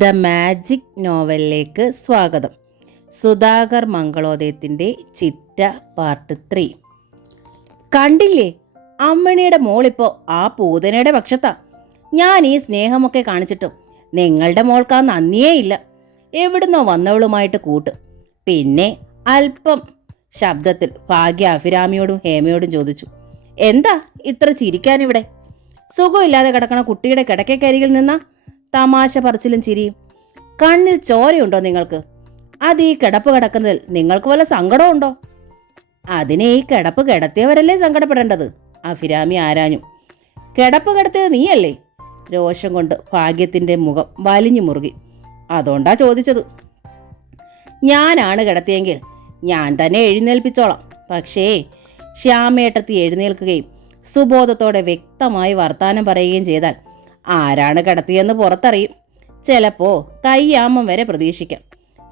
The magic നോവലിലേക്ക് സ്വാഗതം. സുധാകർ മംഗളോദയത്തിൻ്റെ ചിറ്റ part 3. കണ്ടില്ലേ, അമ്മണിയുടെ മോളിപ്പോൾ ആ പൂതനയുടെ പക്ഷത്താ. ഞാൻ ഈ സ്നേഹമൊക്കെ കാണിച്ചിട്ടും നിങ്ങളുടെ മോൾക്ക് ആ നന്ദിയേ ഇല്ല. എവിടുന്നോ വന്നവളുമായിട്ട് കൂട്ട്. പിന്നെ അല്പം ശബ്ദത്തിൽ ഭാഗ്യ അഭിരാമിയോടും ഹേമയോടും ചോദിച്ചു, എന്താ ഇത്ര ചിരിക്കാനിവിടെ? സുഖമില്ലാതെ കിടക്കണ കുട്ടിയുടെ കിടക്കക്കരികിൽ നിന്നാ തമാശ പറച്ചിലും ചിരിയും. കണ്ണിൽ ചോരയുണ്ടോ നിങ്ങൾക്ക്? അത് ഈ കിടപ്പ് കിടക്കുന്നതിൽ നിങ്ങൾക്ക് വല്ല സങ്കടമുണ്ടോ? അതിനെ ഈ കിടപ്പ് കിടത്തിയവരല്ലേ സങ്കടപ്പെടേണ്ടത്, അഭിരാമി ആരാഞ്ഞു. കിടപ്പ് കിടത്തിയത് നീയല്ലേ? രോഷം കൊണ്ട് ഭാഗ്യത്തിൻ്റെ മുഖം വലിഞ്ഞു മുറുകി. അതുകൊണ്ടാ ചോദിച്ചത്. ഞാനാണ് കിടത്തിയെങ്കിൽ ഞാൻ തന്നെ എഴുന്നേൽപ്പിച്ചോളാം. പക്ഷേ ശ്യാമേട്ടത്തി എഴുന്നേൽക്കുകയും സുബോധത്തോടെ വ്യക്തമായി വർത്താനം പറയുകയും ചെയ്താൽ ആരാണ് കിടത്തിയെന്ന് പുറത്തറിയും. ചിലപ്പോൾ കയ്യാമം വരെ പ്രതീക്ഷിക്കാം.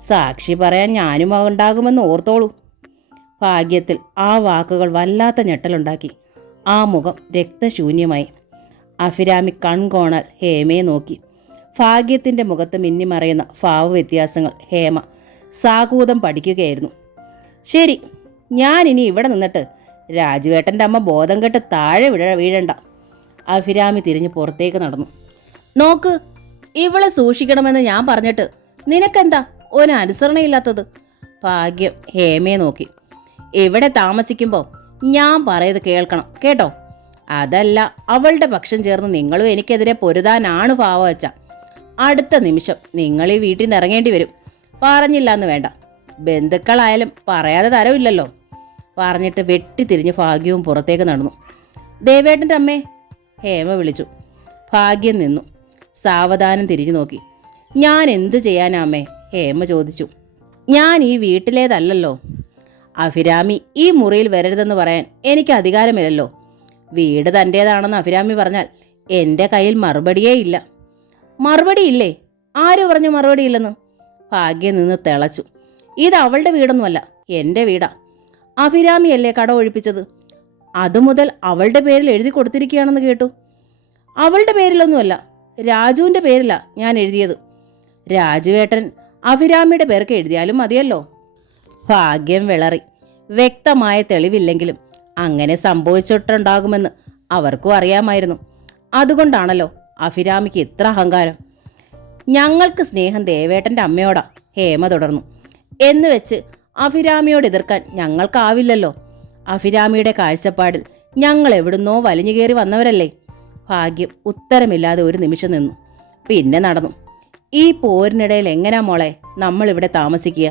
സാക്ഷി പറയാൻ ഞാനും ഉണ്ടാകുമെന്ന് ഓർത്തോളൂ. ഭാഗ്യത്തിൽ ആ വാക്കുകൾ വല്ലാത്ത ഞെട്ടലുണ്ടാക്കി. ആ മുഖം രക്തശൂന്യമായി. അഭിരാമി കൺകോണാൽ ഹേമയെ നോക്കി. ഭാഗ്യത്തിൻ്റെ മുഖത്ത് മിന്നിമറയുന്ന ഭാവവ്യത്യാസങ്ങൾ ഹേമ സാകൂതം പഠിക്കുകയായിരുന്നു. ശരി, ഞാനിനി ഇവിടെ നിന്നിട്ട് രാജുവേട്ടൻ്റെ അമ്മ ബോധം കെട്ട് താഴെ വീഴണ്ട. അഭിരാമി തിരിഞ്ഞ് പുറത്തേക്ക് നടന്നു. നോക്ക്, ഇവളെ സൂക്ഷിക്കണമെന്ന് ഞാൻ പറഞ്ഞിട്ട് നിനക്കെന്താ ഒരനുസരണയില്ലാത്തത്? ഭാഗ്യം ഹേമയെ നോക്കി. ഇവിടെ താമസിക്കുമ്പോൾ ഞാൻ പറയത് കേൾക്കണം കേട്ടോ. അതല്ല അവളുടെ പക്ഷം ചേർന്ന് നിങ്ങളും എനിക്കെതിരെ പൊരുതാനാണ് ഭാവം വെച്ച അടുത്ത നിമിഷം നിങ്ങൾ ഈ വീട്ടിൽ നിന്ന് ഇറങ്ങേണ്ടി വരും. പറഞ്ഞില്ലാന്ന് വേണ്ട, ബന്ധുക്കളായാലും പറയാതെ തരവില്ലല്ലോ. പറഞ്ഞിട്ട് വെട്ടിത്തിരിഞ്ഞ് ഭാഗ്യവും പുറത്തേക്ക് നടന്നു. ദേവേട്ടൻ്റെ അമ്മേ, ഹേമ വിളിച്ചു. ഭാഗ്യം നിന്നു. സാവധാനം തിരിഞ്ഞു നോക്കി. ഞാൻ എന്ത് ചെയ്യാനാ അമ്മേ? ഹേമ ചോദിച്ചു. ഞാൻ ഈ വീട്ടിലേതല്ലല്ലോ. അഭിരാമി ഈ മുറിയിൽ വരരുതെന്ന് പറയാൻ എനിക്ക് അധികാരമില്ലല്ലോ. വീട് തൻ്റേതാണെന്ന് അഭിരാമി പറഞ്ഞാൽ എൻ്റെ കയ്യിൽ മറുപടിയേ ഇല്ല. മറുപടിയില്ലേ? ആര് പറഞ്ഞു മറുപടിയില്ലെന്ന്? ഭാഗ്യം നിന്ന് തിളച്ചു. ഇത് അവളുടെ വീടൊന്നുമല്ല, എൻ്റെ വീടാ. അഭിരാമിയല്ലേ കട ഒഴിപ്പിച്ചത്. അതുമുതൽ അവളുടെ പേരിൽ എഴുതി കൊടുത്തിരിക്കുകയാണെന്ന് കേട്ടു. അവളുടെ പേരിലൊന്നുമല്ല, രാജുവിൻ്റെ പേരിലാ ഞാൻ എഴുതിയത്. രാജുവേട്ടൻ അഭിരാമിയുടെ പേർക്ക് എഴുതിയാലും മതിയല്ലോ. ഭാഗ്യം വിളറി. വ്യക്തമായ തെളിവില്ലെങ്കിലും അങ്ങനെ സംഭവിച്ചിട്ടുണ്ടാകുമെന്ന് അവർക്കും അറിയാമായിരുന്നു. അതുകൊണ്ടാണല്ലോ അഭിരാമിക്ക് ഇത്ര അഹങ്കാരം. ഞങ്ങൾക്ക് സ്നേഹം ദേവേട്ടൻ്റെ അമ്മയോടാ, ഹേമ തുടർന്നു. എന്ന് വെച്ച് അഭിരാമിയോട് എതിർക്കാൻ ഞങ്ങൾക്കാവില്ലല്ലോ. അഭിരാമിയുടെ കാഴ്ചപ്പാടിൽ ഞങ്ങൾ എവിടുന്നോ വലിഞ്ഞു കയറി വന്നവരല്ലേ. ഭാഗ്യം ഉത്തരമില്ലാതെ ഒരു നിമിഷം നിന്നു. പിന്നെ നടന്നു. ഈ പോരിനിടയിൽ എങ്ങനാ മോളെ നമ്മളിവിടെ താമസിക്കുക?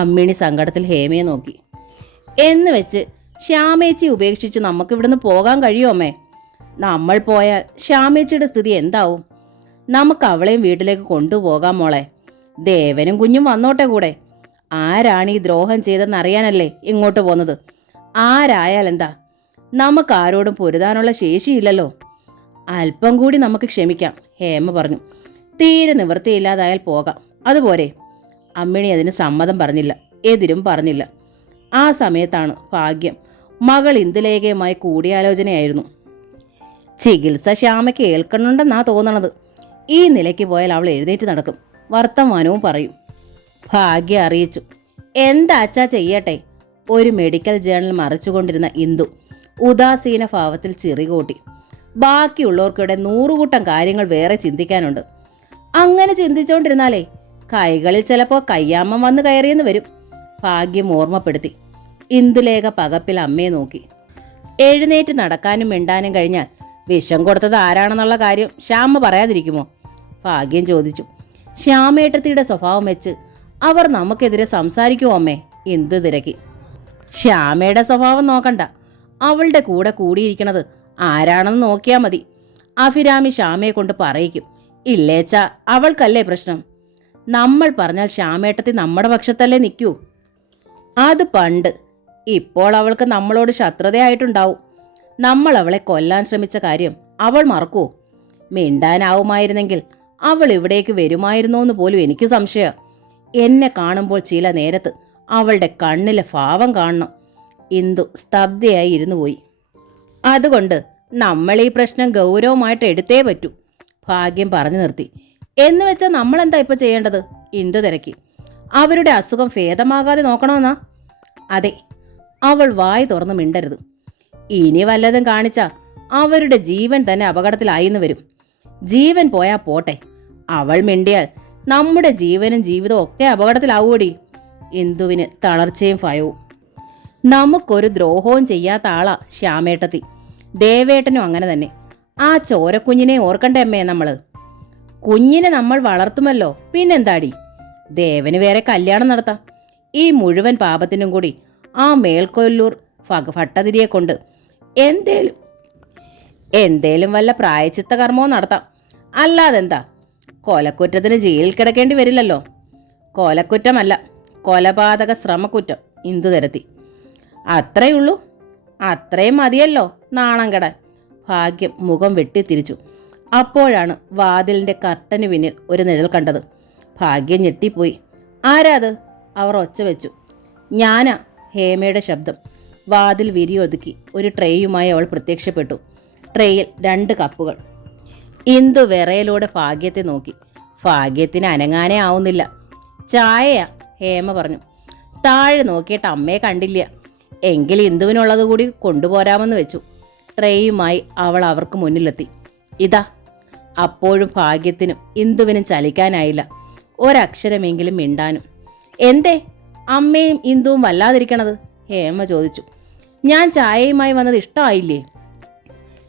അമ്മിണി സങ്കടത്തിൽ ഹേമയെ നോക്കി. എന്ന് വെച്ച് ശ്യാമേച്ചി ഉപേക്ഷിച്ച് നമുക്കിവിടുന്ന് പോകാൻ കഴിയുമോ അമ്മേ? നമ്മൾ പോയാൽ ശ്യാമേച്ചിയുടെ സ്ഥിതി എന്താവും? നമുക്ക് അവളെയും വീട്ടിലേക്ക് കൊണ്ടുപോകാം മോളെ. ദേവനും കുഞ്ഞും വന്നോട്ടെ കൂടെ. ആരാണ് ഈ ദ്രോഹം ചെയ്തെന്നറിയാനല്ലേ ഇങ്ങോട്ട് പോന്നത്. ആരായാലെന്താ, നമുക്ക് ആരോടും പൊരുതാനുള്ള ശേഷിയില്ലല്ലോ. അല്പം കൂടി നമുക്ക് ക്ഷമിക്കാം, ഹേമ പറഞ്ഞു. തീരെ നിവൃത്തിയില്ലാതായാൽ പോകാം, അതുപോരെ? അമ്മിണി അതിന് സമ്മതം പറഞ്ഞില്ല, എതിരും പറഞ്ഞില്ല. ആ സമയത്താണ് ഭാഗ്യം മകൾ ഇന്ദുലേഖയുമായി കൂടിയാലോചനയായിരുന്നു. ചികിത്സ ശ്യാമയ്ക്ക് ഏൽക്കണുണ്ടെന്നാ തോന്നണത്. ഈ നിലയ്ക്ക് പോയാൽ അവൾ എഴുന്നേറ്റ് നടക്കും, വർത്തമാനവും പറയും. ഭാഗ്യ അറിയിച്ചു. എന്താച്ചാ ചെയ്യട്ടെ? ഒരു മെഡിക്കൽ ജേണൽ മറിച്ചുകൊണ്ടിരുന്ന ഇന്ദു ഉദാസീന ഭാവത്തിൽ ചിറികൂട്ടി. ബാക്കിയുള്ളവർക്കിടെ 100 കൂട്ടം കാര്യങ്ങൾ വേറെ ചിന്തിക്കാനുണ്ട്. അങ്ങനെ ചിന്തിച്ചോണ്ടിരുന്നാലേ കൈകളിൽ ചിലപ്പോൾ കയ്യാമ്മ വന്ന് കയറിയെന്ന് വരും, ഭാഗ്യം ഓർമ്മപ്പെടുത്തി. ഇന്ദുലേഖ പകപ്പിൽ അമ്മയെ നോക്കി. എഴുന്നേറ്റ് നടക്കാനും മിണ്ടാനും കഴിഞ്ഞാൽ വിഷം കൊടുത്തത് ആരാണെന്നുള്ള കാര്യം ശ്യാമ പറയാതിരിക്കുമോ? ഭാഗ്യം ചോദിച്ചു. ശ്യാമേട്ടത്തിയുടെ സ്വഭാവം വെച്ച് അവർ നമുക്കെതിരെ സംസാരിക്കുമോ അമ്മേ? ഇന്ദു തിരക്കി. ശ്യാമയുടെ സ്വഭാവം നോക്കണ്ട, അവളുടെ കൂടെ കൂടിയിരിക്കണത് ആരാണെന്ന് നോക്കിയാൽ മതി. അഭിരാമി ശ്യാമയെ കൊണ്ട് പറയിക്കും. ഇല്ലേച്ചാ അവൾക്കല്ലേ പ്രശ്നം. നമ്മൾ പറഞ്ഞാൽ ശ്യാമേട്ടത്തി നമ്മുടെ പക്ഷത്തല്ലേ നിൽക്കൂ. അത് പണ്ട്. ഇപ്പോൾ അവൾക്ക് നമ്മളോട് ശത്രുതയായിട്ടുണ്ടാവും. നമ്മൾ അവളെ കൊല്ലാൻ ശ്രമിച്ച കാര്യം അവൾ മറക്കുവോ? മിണ്ടാനാവുമായിരുന്നെങ്കിൽ അവൾ ഇവിടേക്ക് വരുമായിരുന്നോ എന്ന് പോലും എനിക്ക് സംശയം. എന്നെ കാണുമ്പോൾ ചില നേരത്ത് അവളുടെ കണ്ണിലെ ഭാവം കാണണം. ഇന്ദു സ്തബ്ധയായി ഇരുന്നു പോയി. അതുകൊണ്ട് നമ്മൾ ഈ പ്രശ്നം ഗൗരവമായിട്ട് എടുത്തേ പറ്റൂ, ഭാഗ്യം പറഞ്ഞു നിർത്തി. എന്ന് വെച്ചാൽ നമ്മളെന്താ ഇപ്പൊ ചെയ്യേണ്ടത്? ഇന്ദു തിരക്കി. അവരുടെ അസുഖം ഭേദമാകാതെ നോക്കണമെന്നാ? അതെ. അവൾ വായി തുറന്ന് മിണ്ടരുത്. ഇനി വല്ലതും കാണിച്ച അവരുടെ ജീവൻ തന്നെ അപകടത്തിലായിന്ന് വരും. ജീവൻ പോയാ പോട്ടെ, അവൾ മിണ്ടിയാൽ നമ്മുടെ ജീവനും ജീവിതവും ഒക്കെ അപകടത്തിലാവൂടി. ഇന്ദുവിന് തളർച്ചയും ഭയവും. നമുക്കൊരു ദ്രോഹവും ചെയ്യാത്ത ആളാ ശ്യാമേട്ടത്തി. ദേവേട്ടനും അങ്ങനെ തന്നെ. ആ ചോരക്കുഞ്ഞിനെ ഓർക്കണ്ടേ അമ്മേ നമ്മള്? കുഞ്ഞിനെ നമ്മൾ വളർത്തുമല്ലോ, പിന്നെന്താടി? ദേവന് വേറെ കല്യാണം നടത്താം. ഈ മുഴുവൻ പാപത്തിനും കൂടി ആ മേൽക്കൊല്ലൂർ ഭട്ടതിരിയെ കൊണ്ട് എന്തേലും വല്ല പ്രായച്ചിത്ത കർമ്മവും നടത്താം. അല്ലാതെന്താ? കൊലക്കുറ്റത്തിന് ജയിലിൽ കിടക്കേണ്ടി വരില്ലല്ലോ. കൊലക്കുറ്റമല്ല, കൊലപാതക ശ്രമക്കുറ്റം. ഇന്ദു തിരത്തി. അത്രയുള്ളൂ? അത്രയും മതിയല്ലോ നാണം കെടാൻ. ഭാഗ്യം മുഖം വെട്ടിത്തിരിച്ചു. അപ്പോഴാണ് വാതിലിന്റെ കർട്ടന് പിന്നിൽ ഒരു നിഴൽ കണ്ടത്. ഭാഗ്യം ഞെട്ടിപ്പോയി. ആരാത്? അവർ ഒച്ച വെച്ചു. ഞാനാ. ഹേമയുടെ ശബ്ദം. വാതിൽ വിരിയൊതുക്കി ഒരു ട്രേയുമായി അവൾ പ്രത്യക്ഷപ്പെട്ടു. ട്രേയിൽ 2 കപ്പുകൾ. ഇന്ദു വിറയലോടെ ഭാഗ്യത്തെ നോക്കി. ഭാഗ്യത്തിന് അനങ്ങാനേ ആവുന്നില്ല. ചായയാ, ഹേമ പറഞ്ഞു. താഴെ നോക്കിയിട്ട് അമ്മയെ കണ്ടില്ല. എങ്കിൽ ഇന്ദുവിനുള്ളത് കൂടി കൊണ്ടുപോരാമെന്ന് വെച്ചു. ട്രേയുമായി അവൾ അവർക്ക് മുന്നിലെത്തി. ഇതാ. അപ്പോഴും ഭാഗ്യത്തിനും ഇന്ദുവിനും ചലിക്കാനായില്ല. ഒരക്ഷരമെങ്കിലും മിണ്ടാനും. എന്തേ അമ്മയും ഇന്ദുവും വല്ലാതിരിക്കണത്? ഹേമ ചോദിച്ചു. ഞാൻ ചായയുമായി വന്നത് ഇഷ്ടമായില്ലേ?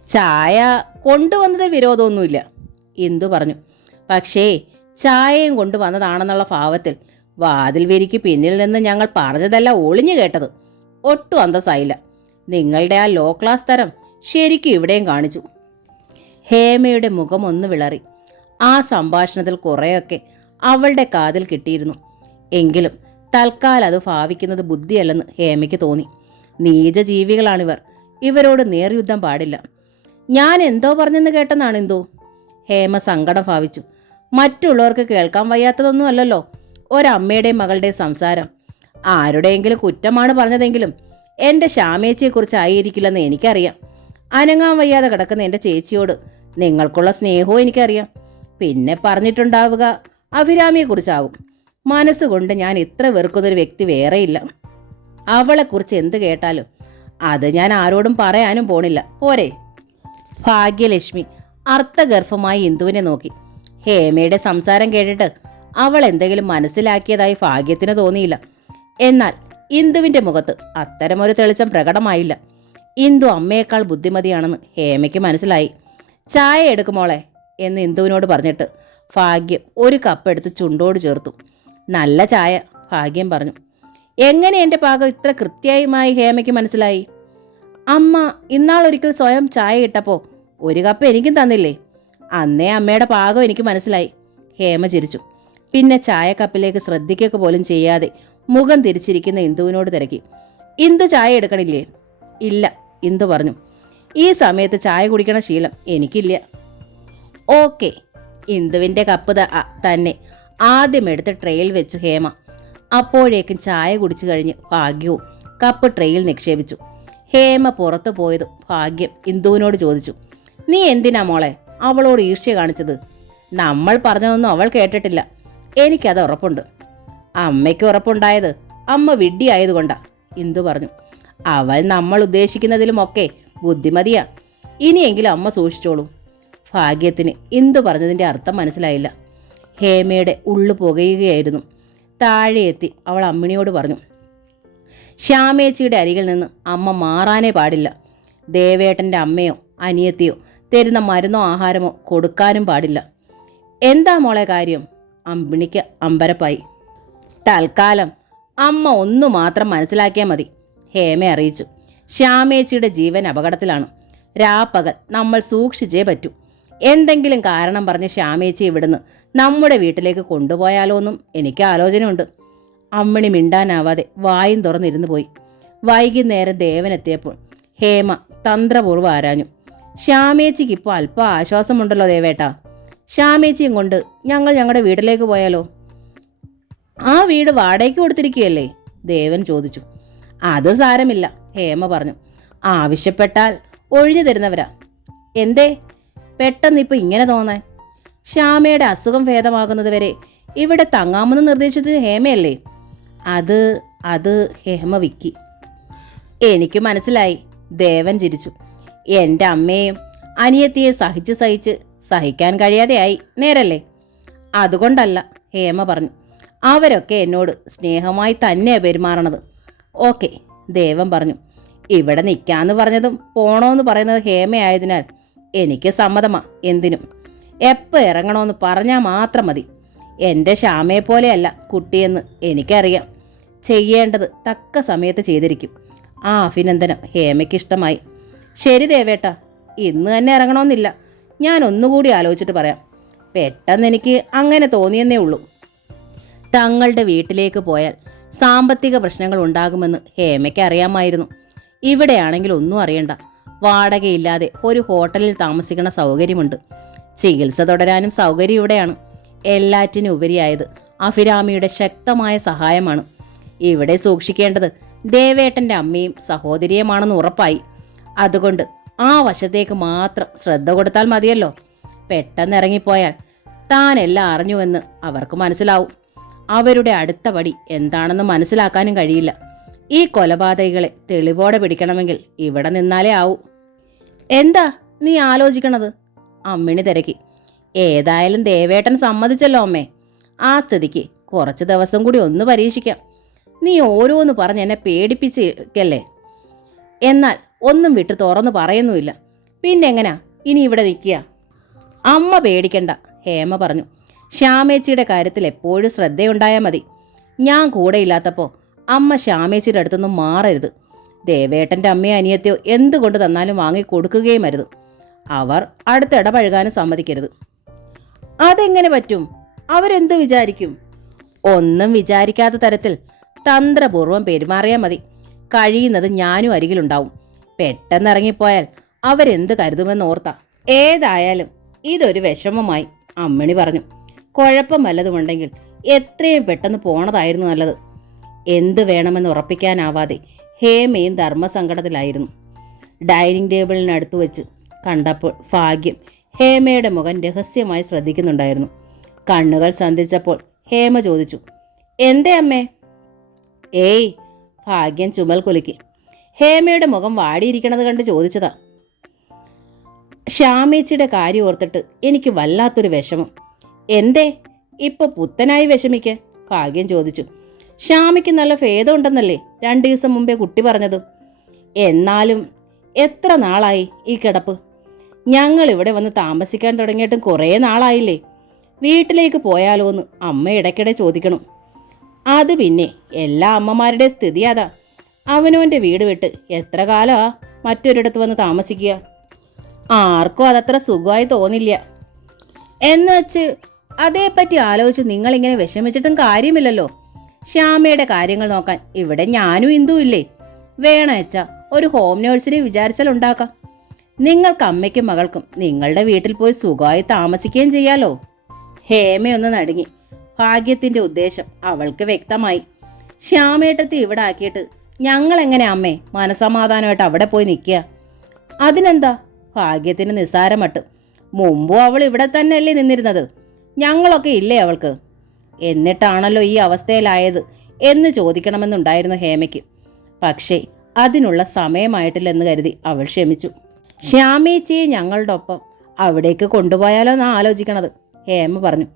ചായ കൊണ്ടുവന്നതിൽ വിരോധമൊന്നുമില്ല, ഇന്ദു പറഞ്ഞു. പക്ഷേ ചായയും കൊണ്ടുവന്നതാണെന്നുള്ള ഭാവത്തിൽ വാതിൽ വിരിക്ക് പിന്നിൽ നിന്ന് ഞങ്ങൾ പറഞ്ഞതെല്ലാം ഒളിഞ്ഞു കേട്ടത്. ഒട്ടും അന്തസ്സായില്ല. നിങ്ങളുടെ ആ ലോ ക്ലാസ് തരം ശരിക്കും ഇവിടെയും കാണിച്ചു. ഹേമയുടെ മുഖം ഒന്ന് വിളറി. ആ സംഭാഷണത്തിൽ കുറേയൊക്കെ അവളുടെ കാതിൽ കിട്ടിയിരുന്നു. എങ്കിലും തൽക്കാലം അത് ഭാവിക്കുന്നത് ബുദ്ധിയല്ലെന്ന് ഹേമയ്ക്ക് തോന്നി. നീചജീവികളാണിവർ. ഇവരോട് നേർയുദ്ധം പാടില്ല. ഞാൻ എന്തോ പറഞ്ഞെന്ന് കേട്ടെന്നാണ് എന്തോ. ഹേമ സങ്കടം ഭാവിച്ചു. മറ്റുള്ളവർക്ക് കേൾക്കാൻ വയ്യാത്തതൊന്നും അല്ലല്ലോ ഒരമ്മയുടെയും മകളുടെയും സംസാരം. ആരുടെയെങ്കിലും കുറ്റമാണ് പറഞ്ഞതെങ്കിലും എൻ്റെ ശ്യാമേച്ചിയെക്കുറിച്ചായിരിക്കില്ലെന്ന് എനിക്കറിയാം. അനങ്ങാൻ വയ്യാതെ കിടക്കുന്ന എൻ്റെ ചേച്ചിയോട് നിങ്ങൾക്കുള്ള സ്നേഹവും എനിക്കറിയാം. പിന്നെ പറഞ്ഞിട്ടുണ്ടാവുക അഭിരാമിയെക്കുറിച്ചാകും. മനസ്സുകൊണ്ട് ഞാൻ ഇത്ര വെറുക്കുന്നൊരു വ്യക്തി വേറെയില്ല. അവളെക്കുറിച്ച് എന്ത് കേട്ടാലും അത് ഞാൻ ആരോടും പറയാനും പോണില്ല. പോരെ? ഭാഗ്യലക്ഷ്മി അർത്ഥഗർഭമായി ഇന്ദുവിനെ നോക്കി. ഹേമയുടെ സംസാരം കേട്ടിട്ട് അവൾ എന്തെങ്കിലും മനസ്സിലാക്കിയതായി ഭാഗ്യത്തിന് തോന്നിയില്ല. എന്നാൽ ഇന്ദുവിൻ്റെ മുഖത്ത് അത്തരമൊരു തെളിച്ചം പ്രകടമായില്ല. ഇന്ദു അമ്മയേക്കാൾ ബുദ്ധിമതിയാണെന്ന് ഹേമയ്ക്ക് മനസ്സിലായി. ചായ എടുക്കുമോളെ എന്ന് ഇന്ദുവിനോട് പറഞ്ഞിട്ട് ഭാഗ്യം ഒരു കപ്പ് എടുത്ത് ചുണ്ടോട് ചേർത്തു. നല്ല ചായ, ഭാഗ്യം പറഞ്ഞു. എങ്ങനെ എൻ്റെ പാകം ഇത്ര കൃത്യമായി ഹേമയ്ക്ക് മനസ്സിലായി? അമ്മ ഇന്നാളൊരിക്കൽ സ്വയം ചായ ഇട്ടപ്പോൾ ഒരു കപ്പ് എനിക്കും തന്നില്ലേ? അന്നേ അമ്മയുടെ പാകം എനിക്ക് മനസ്സിലായി. ഹേമ ചിരിച്ചു. പിന്നെ ചായ കപ്പിലേക്ക് ശ്രദ്ധിക്കുക പോലും ചെയ്യാതെ മുഖം തിരിച്ചിരിക്കുന്ന ഇന്ദുവിനോട് തിരക്കി. ഇന്ദു ചായ എടുക്കണില്ലേ? ഇല്ല, ഇന്ദു പറഞ്ഞു. ഈ സമയത്ത് ചായ കുടിക്കണ ശീലം എനിക്കില്ല. ഓക്കെ. ഇന്ദുവിൻ്റെ കപ്പ് തന്നെ ആദ്യം എടുത്ത് ട്രേയിൽ വെച്ചു ഹേമ. അപ്പോഴേക്കും ചായ കുടിച്ചു കഴിഞ്ഞ് ഭാഗ്യവും കപ്പ് ട്രേയിൽ നിക്ഷേപിച്ചു. ഹേമ പുറത്തു പോയതും ഭാഗ്യം ഇന്ദുവിനോട് ചോദിച്ചു. നീ എന്തിനാ മോളെ അവളോട് ഈർഷ്യ കാണിച്ചത്? നമ്മൾ പറഞ്ഞതൊന്നും അവൾ കേട്ടിട്ടില്ല. എനിക്കത് ഉറപ്പുണ്ട്. അമ്മയ്ക്ക് ഉറപ്പുണ്ടായത് അമ്മ വിഡ്ഢിയായതുകൊണ്ടാ, ഇന്ദു പറഞ്ഞു. അവൾ നമ്മൾ ഉദ്ദേശിക്കുന്നതിലുമൊക്കെ ബുദ്ധിമതിയാ. ഇനിയെങ്കിലും അമ്മ സൂക്ഷിച്ചോളൂ. ഭാഗ്യത്തിന് ഇന്ദു പറഞ്ഞതിൻ്റെ അർത്ഥം മനസ്സിലായില്ല. ഹേമയുടെ ഉള്ളു പുകയുകയായിരുന്നു. താഴെ എത്തി അവൾ അമ്മിണിയോട് പറഞ്ഞു. ശ്യാമേച്ചിയുടെ അരികിൽ നിന്ന് അമ്മ മാറാനേ പാടില്ല. ദേവേട്ടൻ്റെ അമ്മയോ അനിയത്തിയോ തരുന്ന മരുന്നോ ആഹാരമോ കൊടുക്കാനും പാടില്ല. എന്താ മോളെ കാര്യം? അമ്മിണിക്ക് അമ്പരപ്പായി. തൽക്കാലം അമ്മ ഒന്നു മാത്രം മനസ്സിലാക്കിയാൽ മതി, ഹേമ അറിയിച്ചു. ശ്യാമേച്ചിയുടെ ജീവൻ അപകടത്തിലാണ്. രാപ്പകൽ നമ്മൾ സൂക്ഷിച്ചേ പറ്റൂ. എന്തെങ്കിലും കാരണം പറഞ്ഞ് ശ്യാമേച്ചി ഇവിടുന്ന് നമ്മുടെ വീട്ടിലേക്ക് കൊണ്ടുപോയാലോ എന്നും എനിക്ക് ആലോചനയുണ്ട്. അമ്മിണി മിണ്ടാനാവാതെ വായും തുറന്നിരുന്നു പോയി. വൈകുന്നേരം ദേവനെത്തിയപ്പോൾ ഹേമ തന്ത്രപൂർവ്വം ആരാഞ്ഞു. ശ്യാമേച്ചിക്ക് ഇപ്പോൾ അല്പം ആശ്വാസമുണ്ടല്ലോ ദേവേട്ടാ. ശ്യാമേച്ചിയും കൊണ്ട് ഞങ്ങൾ ഞങ്ങളുടെ വീട്ടിലേക്ക് പോയാലോ? ആ വീട് വാടകയ്ക്ക് കൊടുത്തിരിക്കുകയല്ലേ? ദേവൻ ചോദിച്ചു. അത് സാരമില്ല, ഹേമ പറഞ്ഞു. ആവശ്യപ്പെട്ടാൽ ഒഴിഞ്ഞു തരുന്നവരാ. എന്തേ പെട്ടെന്ന് ഇപ്പം ഇങ്ങനെ തോന്നാൻ? ശ്യാമയുടെ അസുഖം ഭേദമാകുന്നത് വരെ ഇവിടെ തങ്ങാമെന്ന് നിർദ്ദേശിച്ചത് ഹേമയല്ലേ? അത് അത് ഹേമ വിക്കി. എനിക്ക് മനസ്സിലായി. ദേവൻ ചിരിച്ചു. എൻ്റെ അമ്മയെയും അനിയത്തിയെ സഹിച്ച് സഹിക്കാൻ കഴിയാതെയായി, നേരല്ലേ? അതുകൊണ്ടല്ല, ഹേമ പറഞ്ഞു. അവരൊക്കെ എന്നോട് സ്നേഹമായി തന്നെയാണ് പെരുമാറണത്. ഓക്കെ, ദേവൻ പറഞ്ഞു. ഇവിടെ നിൽക്കാന്ന് പറഞ്ഞതും പോണോന്ന് പറയുന്നത് ഹേമയായതിനാൽ എനിക്ക് സമ്മതമാ എന്തിനും. എപ്പോൾ ഇറങ്ങണമെന്ന് പറഞ്ഞാൽ മാത്രം മതി. എൻ്റെ ശ്യാമയെ പോലെയല്ല കുട്ടിയെന്ന് എനിക്കറിയാം. ചെയ്യേണ്ടത് തക്ക സമയത്ത് ചെയ്തിരിക്കും. ആ അഭിനന്ദനം ഹേമയ്ക്ക് ഇഷ്ടമായി. ശരി ദേവേട്ട, ഇന്ന് തന്നെ ഇറങ്ങണമെന്നില്ല. ഞാൻ ഒന്നുകൂടി ആലോചിച്ചിട്ട് പറയാം. പെട്ടെന്ന് എനിക്ക് അങ്ങനെ തോന്നിയെന്നേ ഉള്ളൂ. തങ്ങളുടെ വീട്ടിലേക്ക് പോയാൽ സാമ്പത്തിക പ്രശ്നങ്ങൾ ഉണ്ടാകുമെന്ന് ഹേമയ്ക്ക് അറിയാമായിരുന്നു. ഇവിടെയാണെങ്കിൽ ഒന്നും അറിയണ്ട. വാടകയില്ലാതെ ഒരു ഹോട്ടലിൽ താമസിക്കുന്ന സൗകര്യമുണ്ട്. ചികിത്സ തുടരാനും സൗകര്യം ഇവിടെയാണ്. എല്ലാറ്റിനും ഉപരിയായത് അഭിരാമിയുടെ ശക്തമായ സഹായമാണ്. ഇവിടെ സൂക്ഷിക്കേണ്ടത് ദേവേട്ടൻ്റെ അമ്മയും സഹോദരിയുമാണെന്ന് ഉറപ്പായി. അതുകൊണ്ട് ആ വശത്തേക്ക് മാത്രം ശ്രദ്ധ കൊടുത്താൽ മതിയല്ലോ. പെട്ടെന്ന് ഇറങ്ങിപ്പോയാൽ താൻ എല്ലാം അറിഞ്ഞുവെന്ന് അവർക്ക് മനസ്സിലാവും. അവരുടെ അടുത്ത പടി എന്താണെന്ന് മനസ്സിലാക്കാനും കഴിയില്ല. ഈ കൊലപാതകികളെ തെളിവോടെ പിടിക്കണമെങ്കിൽ ഇവിടെ നിന്നാലേ ആവൂ. എന്താ നീ ആലോചിക്കണത്? അമ്മിണി തിരക്കി. ഏതായാലും ദേവേട്ടൻ സമ്മതിച്ചല്ലോ അമ്മേ. ആ സ്ഥിതിക്ക് കുറച്ച് ദിവസം കൂടി ഒന്ന് പരീക്ഷിക്കാം. നീ ഓരോന്ന് പറഞ്ഞ് എന്നെ പേടിപ്പിച്ചല്ലേ. എന്നാൽ ഒന്നും വിട്ട് തുറന്നു പറയുന്നുമില്ല. പിന്നെങ്ങനാ ഇനി ഇവിടെ നിൽക്കുക? അമ്മ പേടിക്കണ്ട, ഹേമ പറഞ്ഞു. ശ്യാമേച്ചിയുടെ കാര്യത്തിൽ എപ്പോഴും ശ്രദ്ധയുണ്ടായാൽ മതി. ഞാൻ കൂടെ ഇല്ലാത്തപ്പോൾ അമ്മ ശ്യാമേച്ചിയുടെ അടുത്തൊന്നും മാറരുത്. ദേവേട്ടൻ്റെ അമ്മയോ അനിയത്തെയോ എന്തുകൊണ്ട് തന്നാലും വാങ്ങി കൊടുക്കുകയും അരുത്. അവർ അടുത്തിടപഴകാനും സമ്മതിക്കരുത്. അതെങ്ങനെ പറ്റും? അവരെന്ത് വിചാരിക്കും? ഒന്നും വിചാരിക്കാത്ത തരത്തിൽ തന്ത്രപൂർവ്വം പെരുമാറിയാൽ മതി. കഴിയുന്നത് ഞാനും അരികിലുണ്ടാവും. പെട്ടെന്നിറങ്ങിപ്പോയാൽ അവരെന്ത് കരുതുമെന്ന് ഓർത്താ. ഏതായാലും ഇതൊരു വിഷമമായി, അമ്മിണി പറഞ്ഞു. കുഴപ്പം വല്ലതുമുണ്ടെങ്കിൽ എത്രയും പെട്ടെന്ന് പോണതായിരുന്നു നല്ലത്. എന്ത് വേണമെന്ന് ഉറപ്പിക്കാനാവാതെ ഹേമയും ധർമ്മസങ്കടത്തിലായിരുന്നു. ഡൈനിങ് ടേബിളിനടുത്ത് വെച്ച് കണ്ടപ്പോൾ ഭാഗ്യം ഹേമയുടെ മുഖം രഹസ്യമായി ശ്രദ്ധിക്കുന്നുണ്ടായിരുന്നു. കണ്ണുകൾ സന്ധിച്ചപ്പോൾ ഹേമ ചോദിച്ചു, എന്തേ അമ്മേ? ഏയ്, ഭാഗ്യം ചുമൽ കുലുക്കി. ഹേമയുടെ മുഖം വാടിയിരിക്കണത് കണ്ട് ചോദിച്ചതാ. ശ്യാമേച്ചിയുടെ കാര്യം ഓർത്തിട്ട് എനിക്ക് വല്ലാത്തൊരു വിഷമം. എന്തേ ഇപ്പൊ പുത്തനായി വിഷമിക്ക്? ഭാഗ്യം ചോദിച്ചു. ശ്യാമയ്ക്ക് നല്ല ഭേദമുണ്ടെന്നല്ലേ 2 ദിവസം മുമ്പേ കുട്ടി പറഞ്ഞത്. എന്നാലും എത്ര നാളായി ഈ കിടപ്പ്? ഞങ്ങൾ ഇവിടെ വന്ന് താമസിക്കാൻ തുടങ്ങിയിട്ടും കുറേ നാളായില്ലേ. വീട്ടിലേക്ക് പോയാലോ എന്ന് അമ്മ ഇടയ്ക്കിടെ ചോദിക്കണം. അത് പിന്നെ എല്ലാ അമ്മമാരുടെ സ്ഥിതി അതാ. അവനവൻ്റെ വീട് വിട്ട് എത്ര കാലമാ മറ്റൊരിടത്ത് വന്ന് താമസിക്കുക. ആർക്കും അതത്ര സുഖമായി തോന്നില്ല. എന്നുവെച്ച് അതേപ്പറ്റി ആലോചിച്ച് നിങ്ങളിങ്ങനെ വിഷമിച്ചിട്ടും കാര്യമില്ലല്ലോ. ശ്യാമയുടെ കാര്യങ്ങൾ നോക്കാൻ ഇവിടെ ഞാനും ഇന്ദു ഇല്ലേ? വേണേച്ചാ ഒരു ഹോം നേഴ്സിനെ വിചാരിച്ചാൽ ഉണ്ടാക്കാം. നിങ്ങൾക്ക് അമ്മയ്ക്കും മകൾക്കും നിങ്ങളുടെ വീട്ടിൽ പോയി സുഖമായി താമസിക്കുകയും ചെയ്യാലോ. ഹേമയൊന്ന് നടുങ്ങി. ഭാഗ്യത്തിൻ്റെ ഉദ്ദേശം അവൾക്ക് വ്യക്തമായി. ശ്യാമേട്ടത്തെ ഇവിടെ ആക്കിയിട്ട് ഞങ്ങളെങ്ങനെ അമ്മേ മനസമാധാനമായിട്ട് അവിടെ പോയി നിൽക്കുക? അതിനെന്താ? ഭാഗ്യത്തിന് നിസ്സാരമട്ട്. മുമ്പും അവൾ ഇവിടെ തന്നെയല്ലേ നിന്നിരുന്നത്. ഞങ്ങളൊക്കെ ഇല്ലേ അവൾക്ക്? എന്നിട്ടാണല്ലോ ഈ അവസ്ഥയിലായത് എന്ന് ചോദിക്കണമെന്നുണ്ടായിരുന്നു ഹേമയ്ക്ക്. പക്ഷേ അതിനുള്ള സമയമായിട്ടില്ലെന്ന് കരുതി അവൾ ക്ഷമിച്ചു. ശ്യാമേച്ചിയെ ഞങ്ങളുടെ ഒപ്പം അവിടേക്ക് കൊണ്ടുപോയാലോ എന്നാ ആലോചിക്കണത്, ഹേമ പറഞ്ഞു.